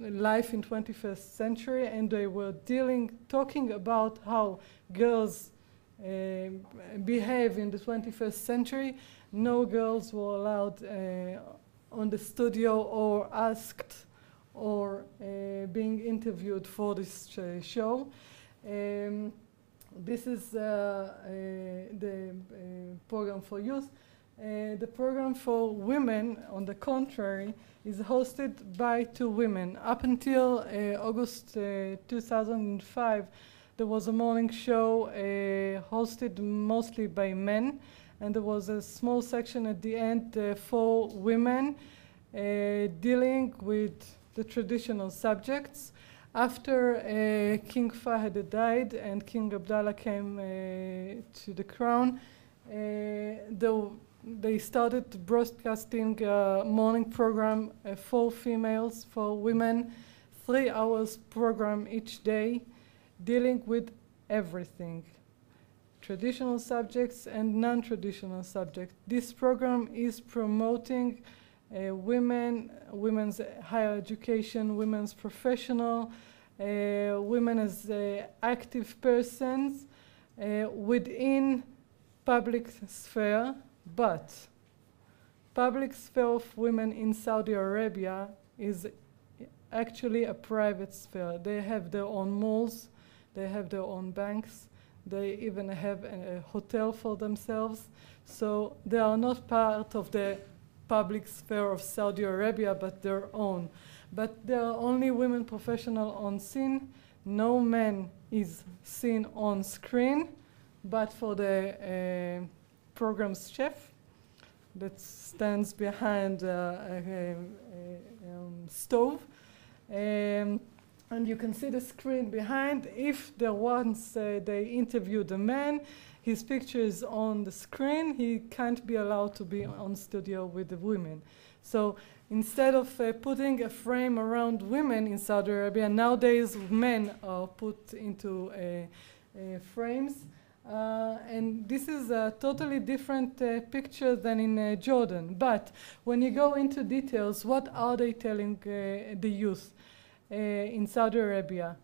life in 21st century, and they were talking about how girls behave in the 21st century. No girls were allowed on the studio or asked or being interviewed for this show. This is the program for youth. The program for women, on the contrary, is hosted by two women. Up until August 2005, there was a morning show hosted mostly by men, and there was a small section at the end for women dealing with the traditional subjects. After King Fahd died and King Abdallah came to the crown, they started broadcasting a morning program for females, for women, 3 hours program each day, dealing with everything, traditional subjects and non-traditional subjects. This program is promoting women's higher education, women's professional, women as active persons within public sphere, but public sphere of women in Saudi Arabia is actually a private sphere. They have their own malls, they have their own banks, they even have a hotel for themselves. So they are not part of the public sphere of Saudi Arabia, but their own. But there are only women professionals on scene. No man is seen on screen, but for the program's chef that stands behind a stove. And you can see the screen behind. If there once they interview the man, his picture is on the screen. He can't be allowed to be on studio with the women. So instead of putting a frame around women in Saudi Arabia, nowadays men are put into frames. And this is a totally different picture than in Jordan. But when you go into details, what are they telling the youth in Saudi Arabia?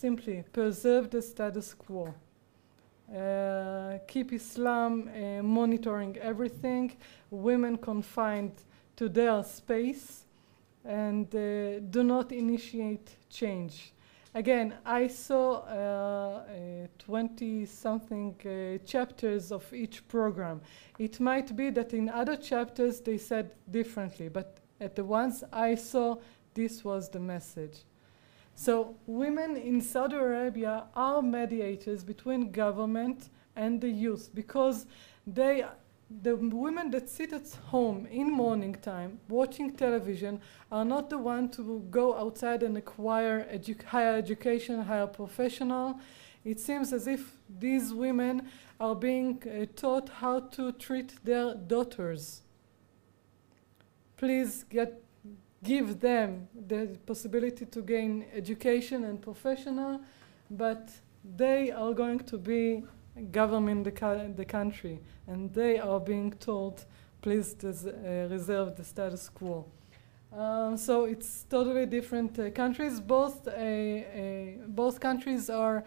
simply preserve the status quo. Keep Islam monitoring everything, women confined to their space, and do not initiate change. Again, I saw 20-something chapters of each program. It might be that in other chapters they said differently, but at the ones I saw, this was the message. So women in Saudi Arabia are mediators between government and the youth, because the women that sit at home in morning time watching television are not the one to go outside and acquire higher education, higher professional. It seems as if these women are being taught how to treat their daughters. Please give them the possibility to gain education and professional, but they are going to be governing the country, and they are being told, please reserve the status quo. So it's totally different countries. Both countries are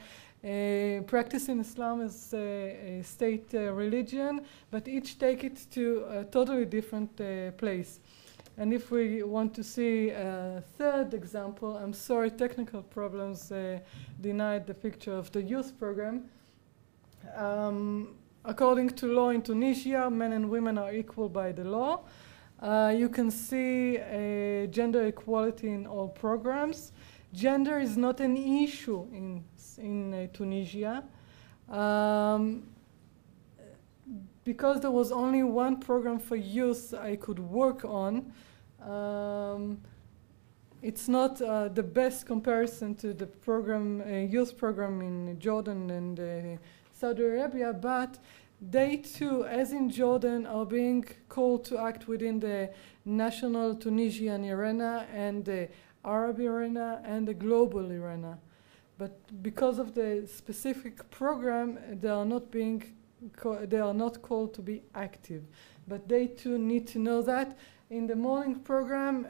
practicing Islam as a state religion, but each take it to a totally different place. And if we want to see a third example, I'm sorry, technical problems denied the picture of the youth program. According to law in Tunisia, men and women are equal by the law. You can see gender equality in all programs. Gender is not an issue in Tunisia. Because there was only one program for youth I could work on, it's not the best comparison to the program, youth program in Jordan and Saudi Arabia, but they too, as in Jordan, are being called to act within the national Tunisian arena and the Arab arena and the global arena. But because of the specific program, they are not called to be active. But they too need to know that. In the morning program,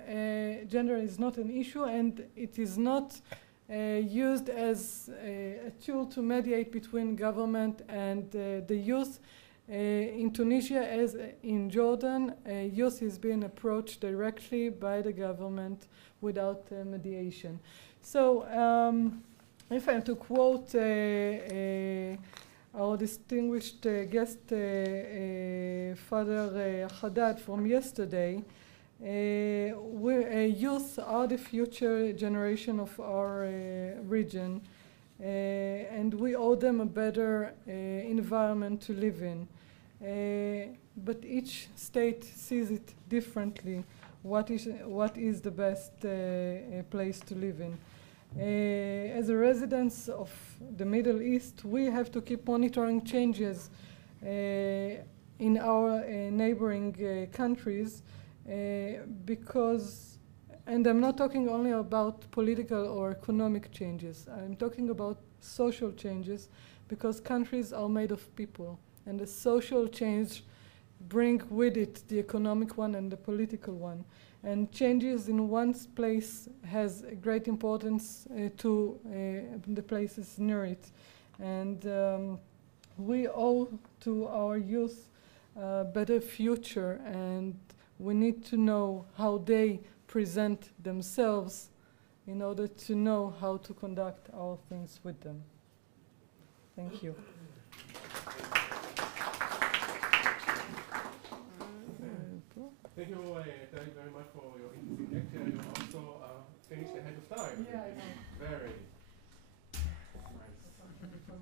gender is not an issue, and it is not used as a tool to mediate between government and the youth. In Tunisia, as in Jordan, youth is being approached directly by the government without mediation. So if I am to quote our distinguished guest, Father Haddad, from yesterday, youth are the future generation of our region, and we owe them a better environment to live in. But each state sees it differently, what is the best place to live in. As a residents of the Middle East, we have to keep monitoring changes in our neighboring countries because, and I'm not talking only about political or economic changes, I'm talking about social changes, because countries are made of people, and the social change bring with it the economic one and the political one. And changes in one place has a great importance to the places near it. And we owe to our youth a better future, and we need to know how they present themselves in order to know how to conduct our things with them. Thank you. Thank you very much for your interesting lecture. You also finished ahead of time. Yeah, I know. Very nice.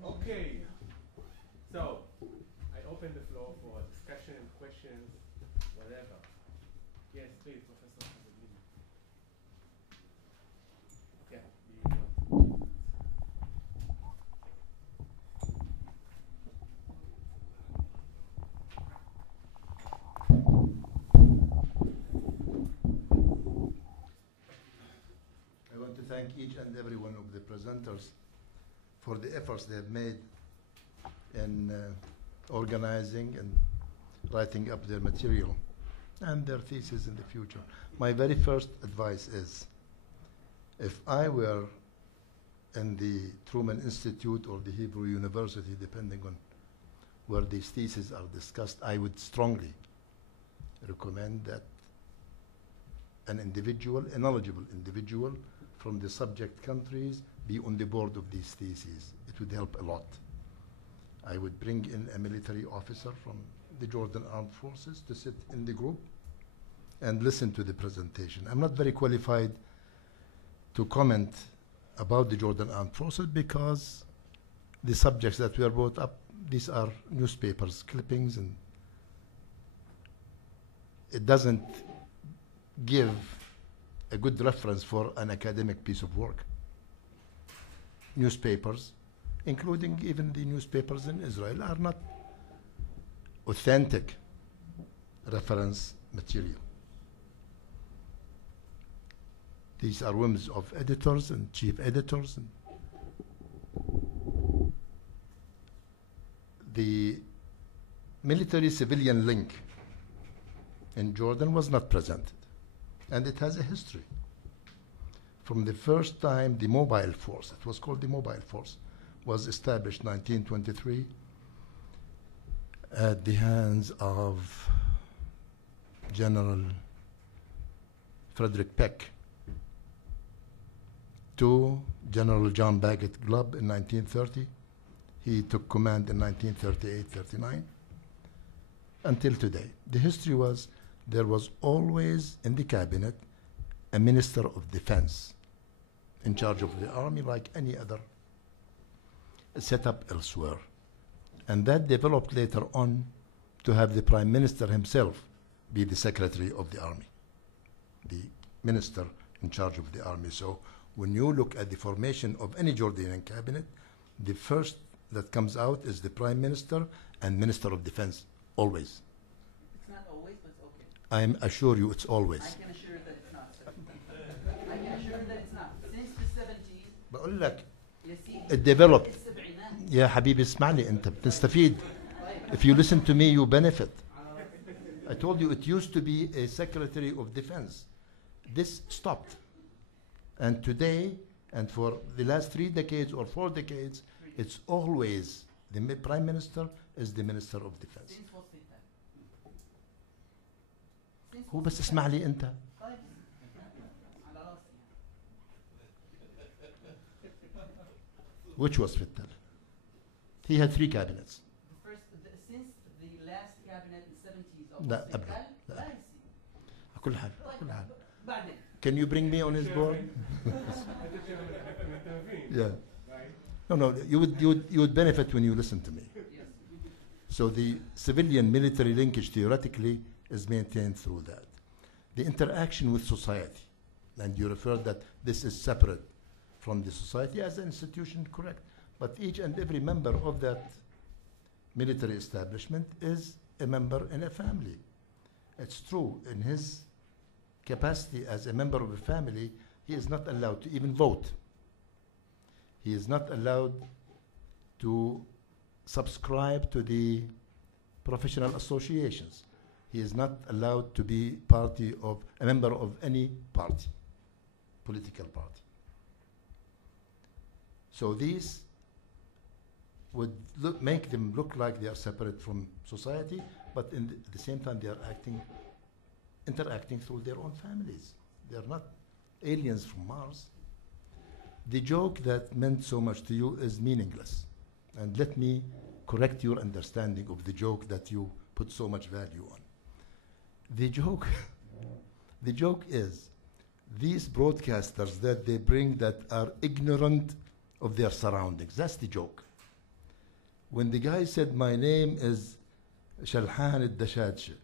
Okay. So, I open the floor for discussion, questions, whatever. Yes, please, Professor Hazadin. Okay. Thank each and every one of the presenters for the efforts they have made in organizing and writing up their material and their thesis in the future. My very first advice is, if I were in the Truman Institute or the Hebrew University, depending on where these theses are discussed, I would strongly recommend that an individual, a knowledgeable individual from the subject countries be on the board of these theses. It would help a lot. I would bring in a military officer from the Jordan Armed Forces to sit in the group and listen to the presentation. I'm not very qualified to comment about the Jordan Armed Forces because the subjects that were brought up, these are newspapers, clippings, and it doesn't give a good reference for an academic piece of work. Newspapers, including even the newspapers in Israel, are not authentic reference material. These are whims of editors and chief editors. And the military-civilian link in Jordan was not presented, and it has a history. From the first time the mobile force, it was called the mobile force, was established 1923 at the hands of General Frederick Peck to General John Bagot Glubb in 1930. He took command in 1938-39 until today. The history was there was always in the cabinet a minister of defense in charge of the army like any other set up elsewhere. And that developed later on to have the prime minister himself be the secretary of the army, the minister in charge of the army. So when you look at the formation of any Jordanian cabinet, the first that comes out is the prime minister and minister of defense, always. It's not always, but it's okay. I assure you it's always. I can assure that it's not, sir. I can assure that it's not. Since the 70s, بقول لك you see, it developed. السبعينات. يا حبيبي اسمعني انت بتستفيد. If you listen to me, you benefit. I told you it used to be a secretary of defense. This stopped. And today, and for the last 3 decades or 4 decades, it's always the prime minister is the minister of defense. Since what's the time? Since هو what's بس the اسمع time? لي انت. طيب. على راسي. Which was Fittel? He had 3 cabinets. Since the last cabinet in the 70s of لا Mosque أبدا. Kal, لا. لا يصير. على كل حال. على كل حال. بعدين. Can you bring me on his board? Yeah. No, you would benefit when you listen to me. Yes. So the civilian military linkage theoretically is maintained through that. The interaction with society, and you referred that this is separate from the society as an institution, correct. But each and every member of that military establishment is a member in a family. It's true, in his capacity as a member of a family, he is not allowed to even vote. He is not allowed to subscribe to the professional associations. He is not allowed to be a member of any party, political party. So these would make them look like they are separate from society, but at the same time they are interacting through their own families. They are not aliens from Mars. The joke that meant so much to you is meaningless. And let me correct your understanding of the joke that you put so much value on. The joke is these broadcasters that they bring that are ignorant of their surroundings. That's the joke. When the guy said, my name is Shalhan al-Dashadsh,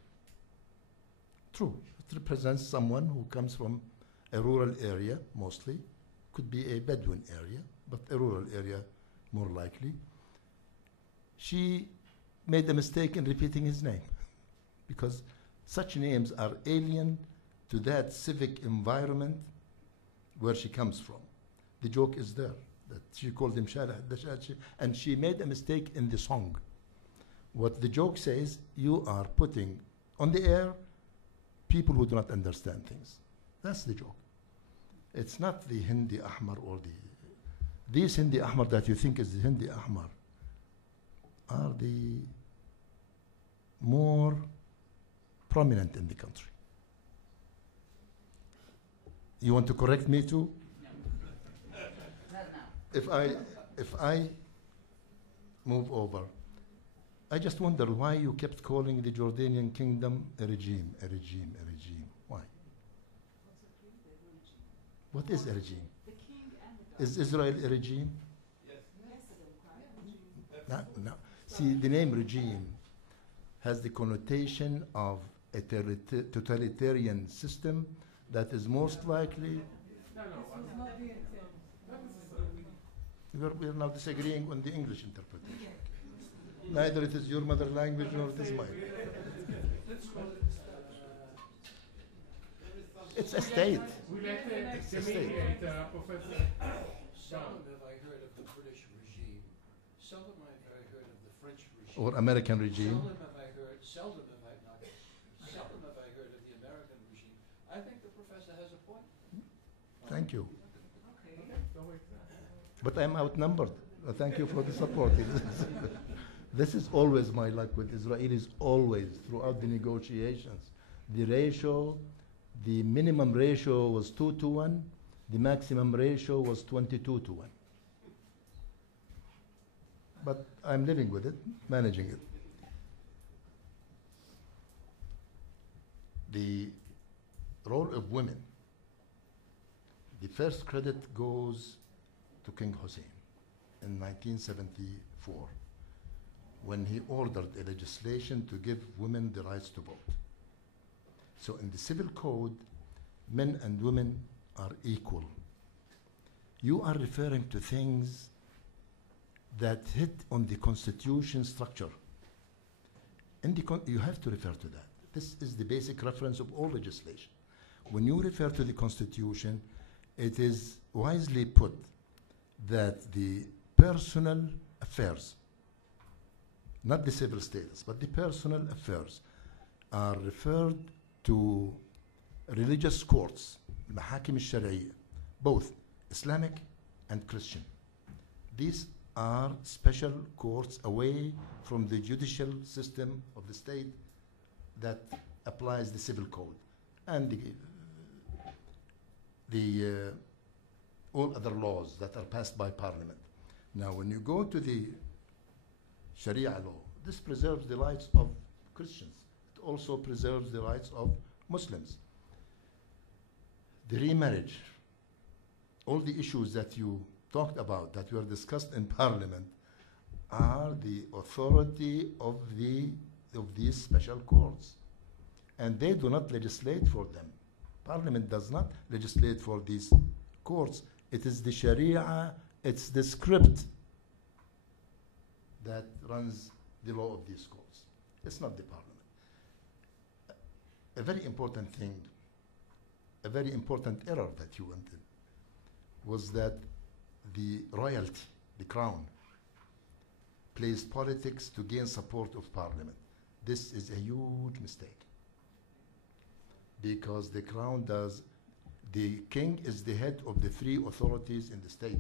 true, it represents someone who comes from a rural area, mostly. Could be a Bedouin area, but a rural area more likely. She made a mistake in repeating his name because such names are alien to that civic environment where she comes from. The joke is there, that she called him Shalah Dashadsh, and she made a mistake in the song. What the joke says, you are putting on the air people who do not understand things. That's the joke. It's not the Hindi Ahmar or These Hindi Ahmar that you think is the Hindi Ahmar are the more prominent in the country. You want to correct me too? If I move over, I just wonder why you kept calling the Jordanian kingdom a regime, a regime, a regime. Why? What is a regime? Is Israel a regime? No, no. See, the name regime has the connotation of a totalitarian system that is most likely. We're now disagreeing on the English interpretation. Neither it is your mother language nor it is mine. It's a state. It's a state. Seldom have I heard of the British regime. Seldom have I heard of the French regime. Or American regime. Seldom have I heard of the American regime. I think the professor has a point. Thank you. But I'm outnumbered. Thank you for the support. This is always my luck with Israelis, always, throughout the negotiations. The ratio, the minimum ratio was 2-1, the maximum ratio was 22-1. But I'm living with it, managing it. The role of women, the first credit goes to King Hussein in 1974, when he ordered a legislation to give women the rights to vote. So in the civil code, men and women are equal. You are referring to things that hit on the constitution structure. You have to refer to that. This is the basic reference of all legislation. When you refer to the constitution, it is wisely put that the personal affairs, not the civil status, but the personal affairs, are referred to religious courts, Mahakim al-Shari'iyya, both Islamic and Christian. These are special courts away from the judicial system of the state that applies the civil code and all other laws that are passed by parliament. Now, when you go to the Sharia law, this preserves the rights of Christians. It also preserves the rights of Muslims. The remarriage, all the issues that you talked about, that were discussed in parliament, are the authority of these special courts. And they do not legislate for them. Parliament does not legislate for these courts. It is the Sharia, it's the script that runs the law of these courts. It's not the parliament. A very important thing, a very important error that you went in, was that the royalty, the crown, plays politics to gain support of parliament. This is a huge mistake, because the crown does, the king is the head of the three authorities in the state.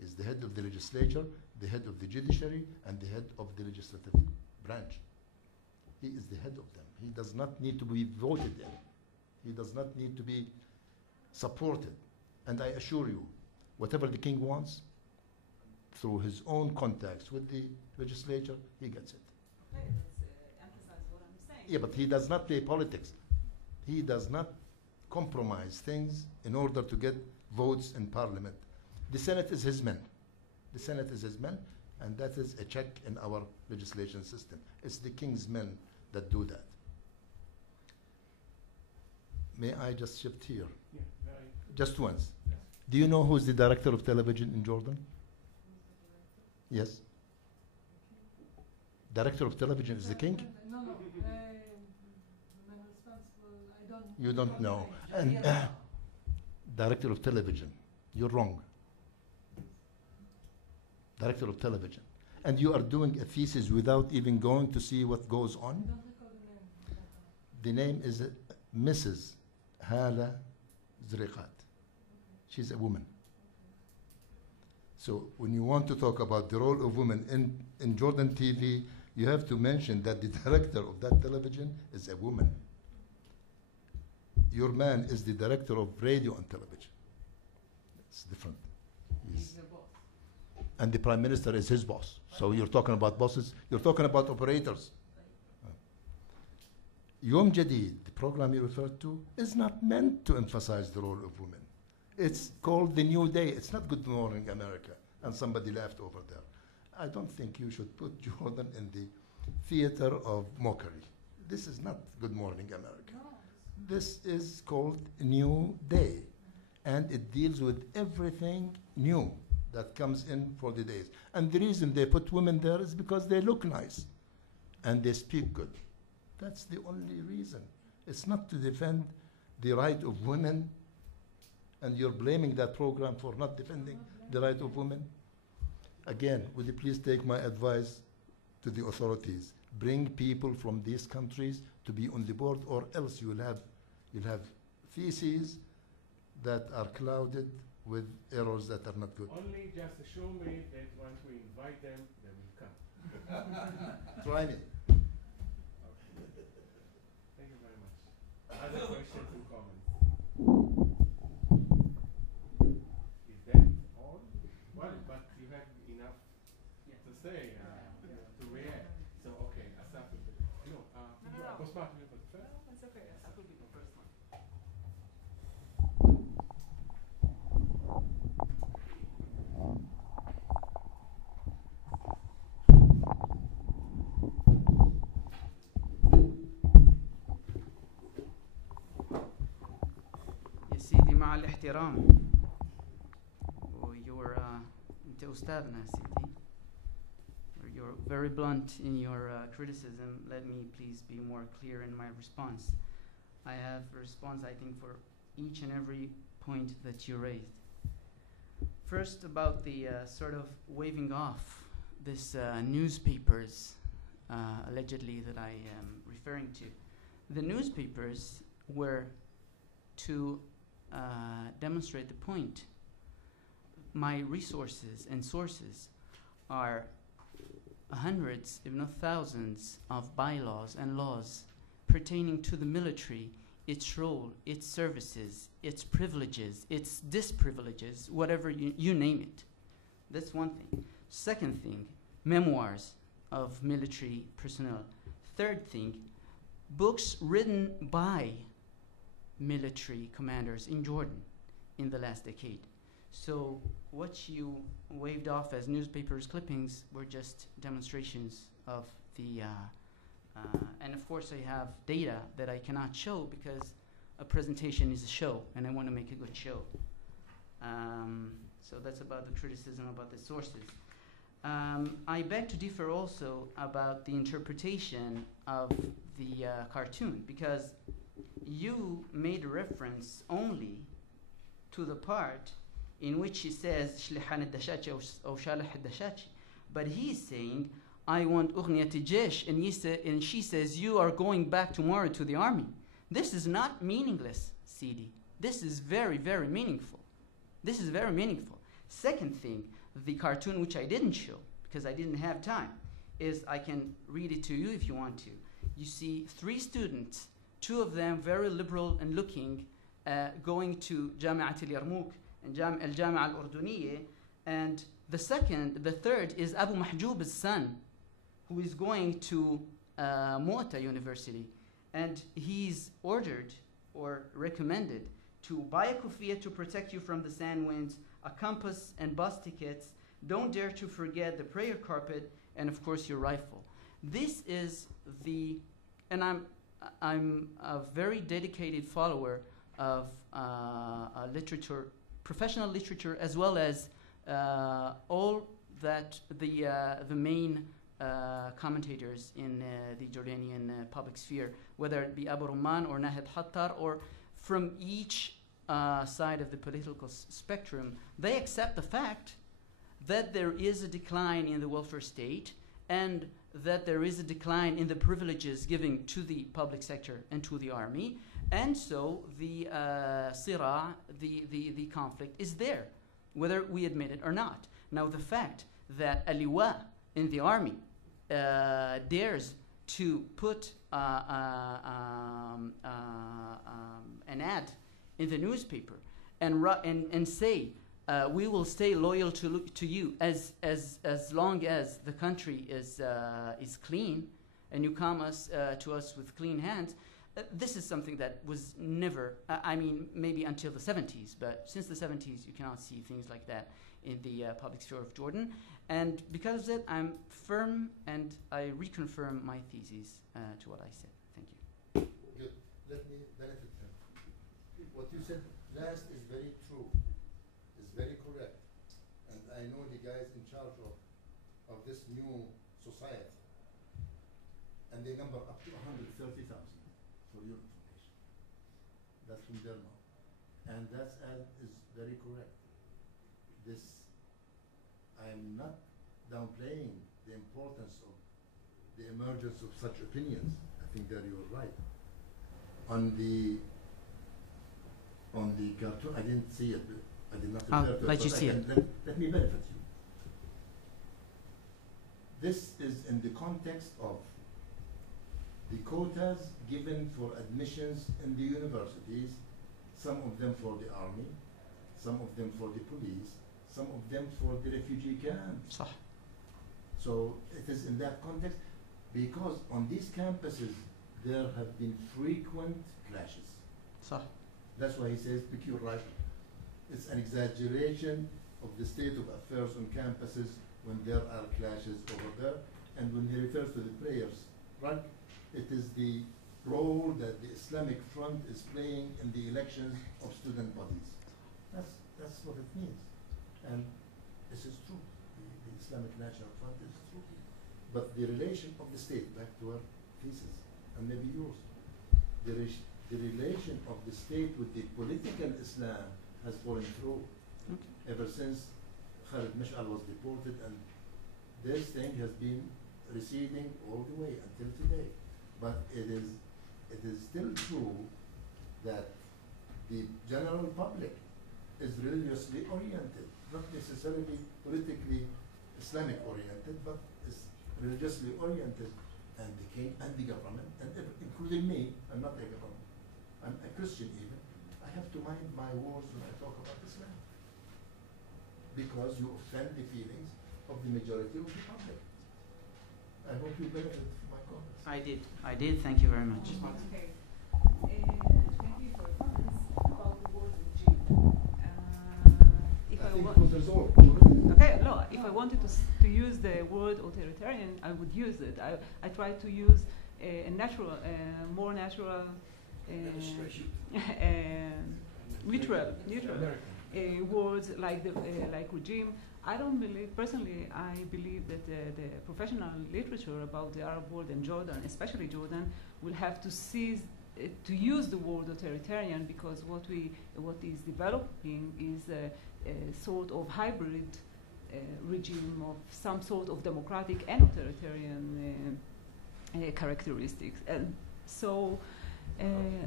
Is the head of the legislature, the head of the judiciary, and the head of the legislative branch. He is the head of them. He does not need to be voted in. He does not need to be supported. And I assure you, whatever the king wants, through his own contacts with the legislature, he gets it. Emphasize what I'm saying. Yeah, but he does not play politics. He does not compromise things in order to get votes in parliament. The Senate is his men. The Senate is his men, and that is a check in our legislation system. It's the king's men that do that. May I just shift here? Yeah, Just once. Yeah. Do you know who's the director of television in Jordan? Yes. Director of television is the king? No, no. The man responsible, I don't. You don't know. And director of television, you're wrong. Director of television. And you are doing a thesis without even going to see what goes I on? don't recall the name. The name is Mrs. Hala Zriqat. She's a woman. So when you want to talk about the role of women in Jordan TV, you have to mention that the director of that television is a woman. Your man is the director of radio and television. It's different. He's the boss. And the prime minister is his boss. So you're talking about bosses, you're talking about operators. Yom Jadid, the program you referred to, is not meant to emphasize the role of women. It's called The New Day. It's not Good Morning America. And somebody laughed over there. I don't think you should put Jordan in the theater of mockery. This is not Good Morning America. No. This is called New Day. And it deals with everything new that comes in for the days. And the reason they put women there is because they look nice and they speak good. That's the only reason. It's not to defend the right of women, and you're blaming that program for not defending the right of women. Again, would you please take my advice to the authorities? Bring people from these countries to be on the board, or else you'll have theses that are clouded with errors that are not good. Only just assure me that once we invite them, they will come. Try me. Thank you very much. Other questions and comments? Is that all? Well, but you have enough to say, to react. So, okay, Asaf, no, Bosmat, you put first? It's okay. Asaf will be the first one. يا سيدي مع الاحترام أنت أستاذنا سيدي. You're very blunt in your criticism. Let me please be more clear in my response. I have a response, I think, for each and every point that you raised. First, about the sort of waving off this newspapers, allegedly, that I am referring to. The newspapers were to demonstrate the point. My resources and sources are hundreds, if not thousands, of bylaws and laws pertaining to the military, its role, its services, its privileges, its disprivileges, whatever you name it. That's one thing. Second thing, memoirs of military personnel. Third thing, books written by military commanders in Jordan in the last decade. So what you waved off as newspapers clippings were just demonstrations of the, and of course I have data that I cannot show because a presentation is a show and I want to make a good show. So that's about the criticism about the sources. I beg to differ also about the interpretation of the cartoon, because you made reference only to the part in which he says شلحان الدشاشي أو شالح الدشاشي, but he's saying I want أغنية الجيش, and she says you are going back tomorrow to the army. This is not meaningless, Sidi. This is very, very meaningful. This is very meaningful. Second thing, the cartoon, which I didn't show because I didn't have time, is I can read it to you if you want to. You see 3 students, 2 of them very liberal and looking, going to Jami'at al-Yarmouk and al-Jami'a al-Urduniyya, and the third is Abu Mahjoub's son, who is going to Mu'ta University, and he's ordered or recommended to buy a kufiya to protect you from the sand winds, a compass and bus tickets, don't dare to forget the prayer carpet, and of course your rifle. This is and I'm a very dedicated follower of literature, professional literature, as well as all that the main commentators in the Jordanian public sphere, whether it be Abu Rumman or Nahid Hattar, or from each side of the political spectrum, they accept the fact that there is a decline in the welfare state and that there is a decline in the privileges given to the public sector and to the army, and so the conflict is there, whether we admit it or not. Now, the fact that a liwa in the army dares to put an ad in the newspaper and say, we will stay loyal to you as long as the country is clean, and you come to us with clean hands. This is something that was never, I mean, maybe until the 70s, but since the 70s, you cannot see things like that in the public sphere of Jordan. And because of that, I'm firm, and I reconfirm my thesis to what I said. Thank you. Good. Let me benefit him. What you said last is very true. It's very correct. And I know the guys in charge of this new society. And they number up to 130,000 for your information. That's from their mouth. And that is very correct. I'm not downplaying the importance of the emergence of such opinions. I think that you're right. On the cartoon, I didn't see it. I did not refer to it. Let you see it. Let me benefit you. This is in the context of the quotas given for admissions in the universities, some of them for the army, some of them for the police, some of them for the refugee camps. صح. So it is in that context, because on these campuses there have been frequent clashes. صح. That's why he says, pick your right. It's an exaggeration of the state of affairs on campuses when there are clashes over there. And when he refers to the prayers, right? It is the role that the Islamic Front is playing in the elections of student bodies. That's what it means. And this is true. The Islamic National Front is true. But the relation of the state, back to our thesis, and maybe yours, the relation of the state with the political Islam has fallen through. Okay. Ever since Khalid Mash'al was deported, and this thing has been receding all the way until today. But it is still true that the general public is religiously oriented, not necessarily politically Islamic oriented, but is religiously oriented, and the king and the government, and including me, I'm not a government, I'm a Christian even, I have to mind my words when I talk about Islam, because you offend the feelings of the majority of the public. I hope you benefit from my comments. I did. Thank you very much. Okay. Thank you for your comments about the word regime. If I I think wa- it was resolved already. Okay, no, if I wanted to use the word authoritarian, I would use it. I try to use a natural, more natural, Administration. neutral words like regime. I don't believe, personally, I believe that the professional literature about the Arab world and Jordan, especially Jordan, will have to cease to use the word authoritarian, because what is developing is a sort of hybrid regime of some sort of democratic and authoritarian characteristics. And so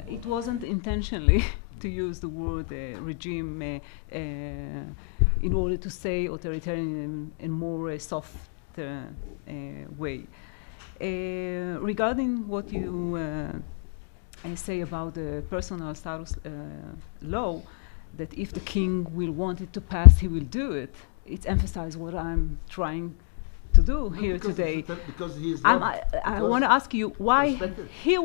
it wasn't intentionally to use the word regime in order to say authoritarian in more soft way. Regarding what you say about the personal status law, that if the king will want it to pass, he will do it. It emphasizes what I'm trying to do here today. Because he is I want to ask you why he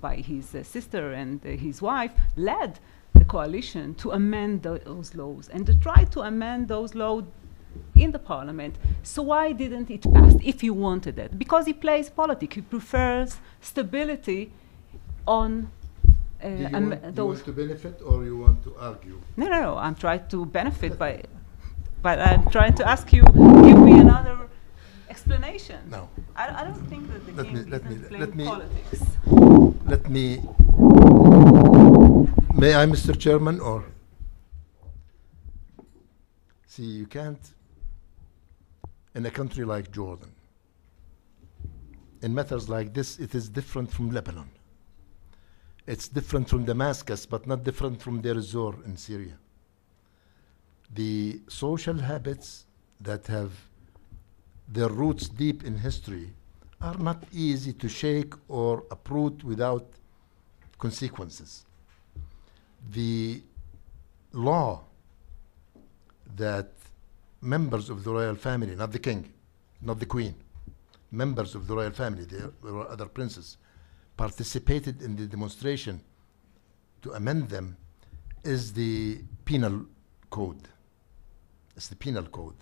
by his sister and his wife led the coalition to amend those laws and to try to amend those laws in the parliament. So why didn't it pass if he wanted it? Because he plays politics. He prefers stability on Do you want to benefit or you want to argue? No. I'm trying to benefit by, but I'm trying to ask you, give me another explanation. No. I don't think that the king isn't playing politics. Let me. May I, Mr. Chairman, or? See, you can't, in a country like Jordan, in matters like this, it is different from Lebanon. It's different from Damascus, but not different from Deir ez-Zor in Syria. the social habits that have their roots deep in history are not easy to shake or uproot without consequences. The law that members of the royal family, not the king, not the queen, members of the royal family, there were other princes, participated in the demonstration to amend them, is the penal code. It's the penal code,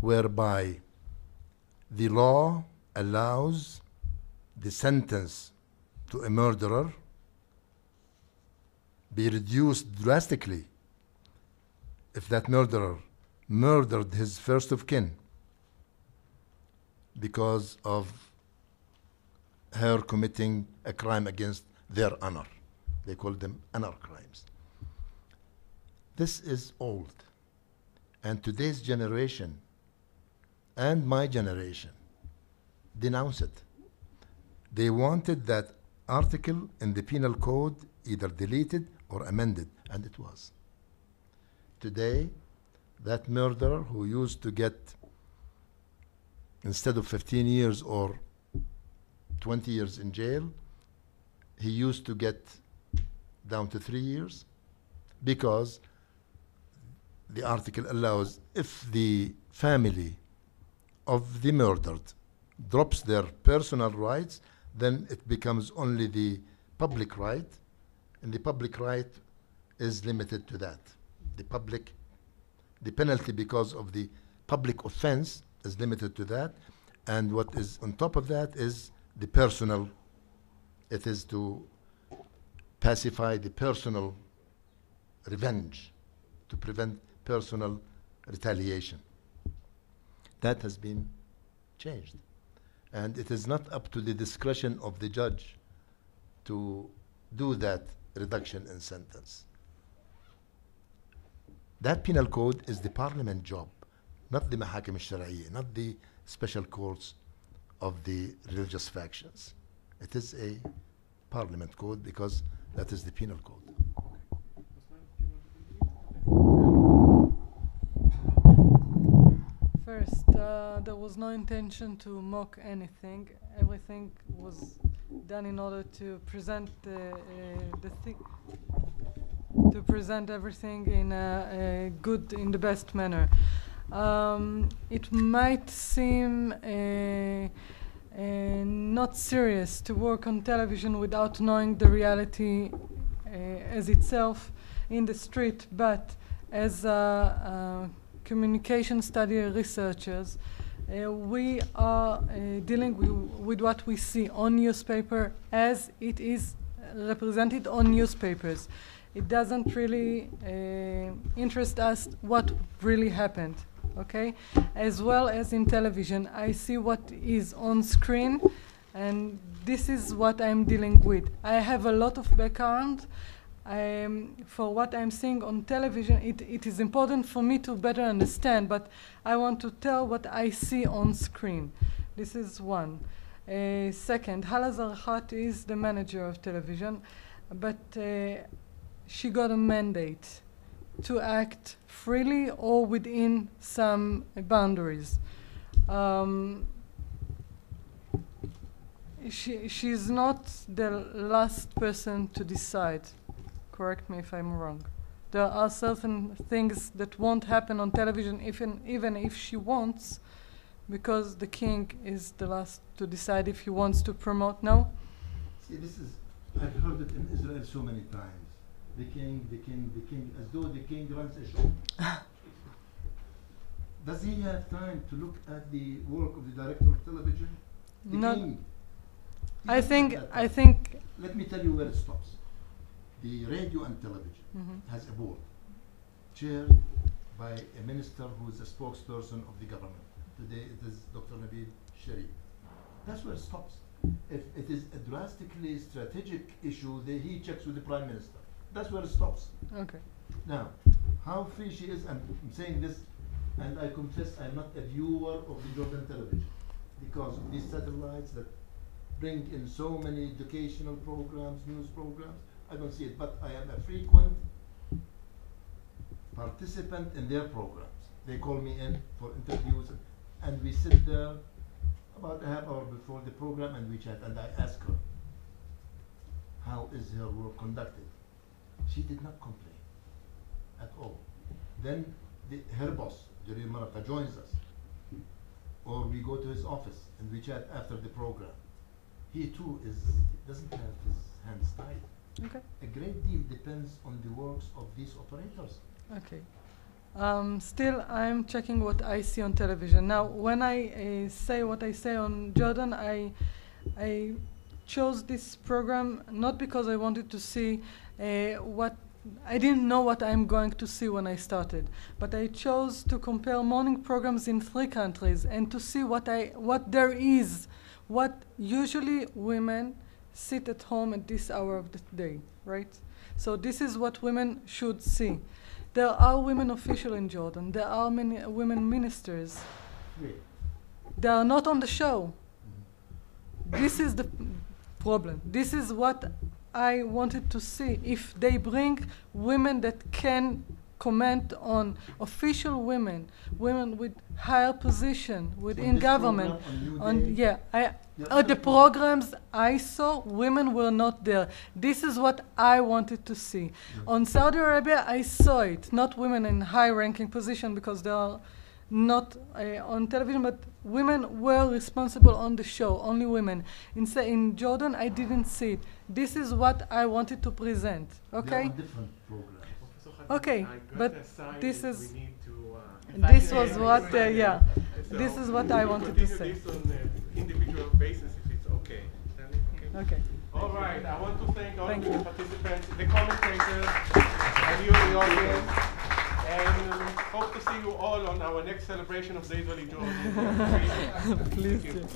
whereby the law allows the sentence to a murderer be reduced drastically if that murderer murdered his first of kin because of her committing a crime against their honor. They call them honor crimes. This is old. And today's generation and my generation denounce it. They wanted that article in the penal code either deleted or amended, and it was. Today, that murderer who used to get, instead of 15 years or 20 years in jail, he used to get down to 3 years, because the article allows, if the family of the murdered drops their personal rights, then it becomes only the public right, and the public right is limited to that. The penalty because of the public offense is limited to that, and what is on top of that is the personal. It is to pacify the personal revenge, to prevent personal retaliation. That has been changed. And it is not up to the discretion of the judge to do that reduction in sentence. That penal code is the parliament job, not the mahakim al-shar'iyya, not the special courts of the religious factions. It is a parliament code because that is the penal code. First, there was no intention to mock anything. Everything was done in order to present to present everything in a good, in the best manner. It might seem not serious to work on television without knowing the reality as itself in the street, but as communication study researchers, we are dealing with what we see on newspaper as it is represented on newspapers. It doesn't really interest us what really happened, okay? As well as in television, I see what is on screen, and this is what I'm dealing with. I have a lot of background. For what I'm seeing on television, it is important for me to better understand, but I want to tell what I see on screen. This is one. Second, Hala Zarqat is the manager of television, but she got a mandate to act freely or within some boundaries. She's not the last person to decide. Correct me if I'm wrong. There are certain things that won't happen on television even if she wants, because the king is the last to decide if he wants to promote. No? See, I've heard it in Israel so many times. The king, as though the king runs a show. Does he have time to look at the work of the director of television? The king. I think. Let me tell you where it stops. The radio and television has a board chaired by a minister who is a spokesperson of the government. Today it is Dr. Nabil Sharif. That's where it stops. If it is a drastically strategic issue, he checks with the prime minister. That's where it stops. Okay. Now, how free she is, I'm saying this, and I confess I'm not a viewer of the Jordan television because of these satellites that bring in so many educational programs, news programs. I don't see it, but I am a frequent participant in their programs. They call me in for interviews, and we sit there about a half hour before the program and we chat, and I ask her, how is her work conducted? She did not complain at all. Then her boss, Jalil Maraka, joins us, or we go to his office and we chat after the program. He too doesn't have his hands tied. Okay. A great deal depends on the works of these operators. Okay. Still, I'm checking what I see on television. Now, when I say what I say on Jordan, I chose this program not because I wanted to see what I didn't know what I'm going to see when I started, but I chose to compare morning programs in 3 countries and to see what there is, what usually women sit at home at this hour of the day, right? So this is what women should see. There are women officials in Jordan. There are many women ministers. Yeah. They are not on the show. This is the problem. This is what I wanted to see. If they bring women that can comment on official women with higher position within this government, program on New Day, the programs I saw, women were not there. This is what I wanted to see. On Saudi Arabia, I saw it, not women in high-ranking position because they are not on television, but women were responsible on the show, only women. In Jordan, I didn't see it. This is what I wanted to present, they're okay? on different programs. Okay, but this is, we need to, this was what, yeah, this is what I wanted to say. This on an individual basis, if it's okay. Okay. All right, I want to thank all Thank the you. participants, the commentators, and you, the audience, and hope to see you all on our next celebration of the Israeli Jordan. Please do.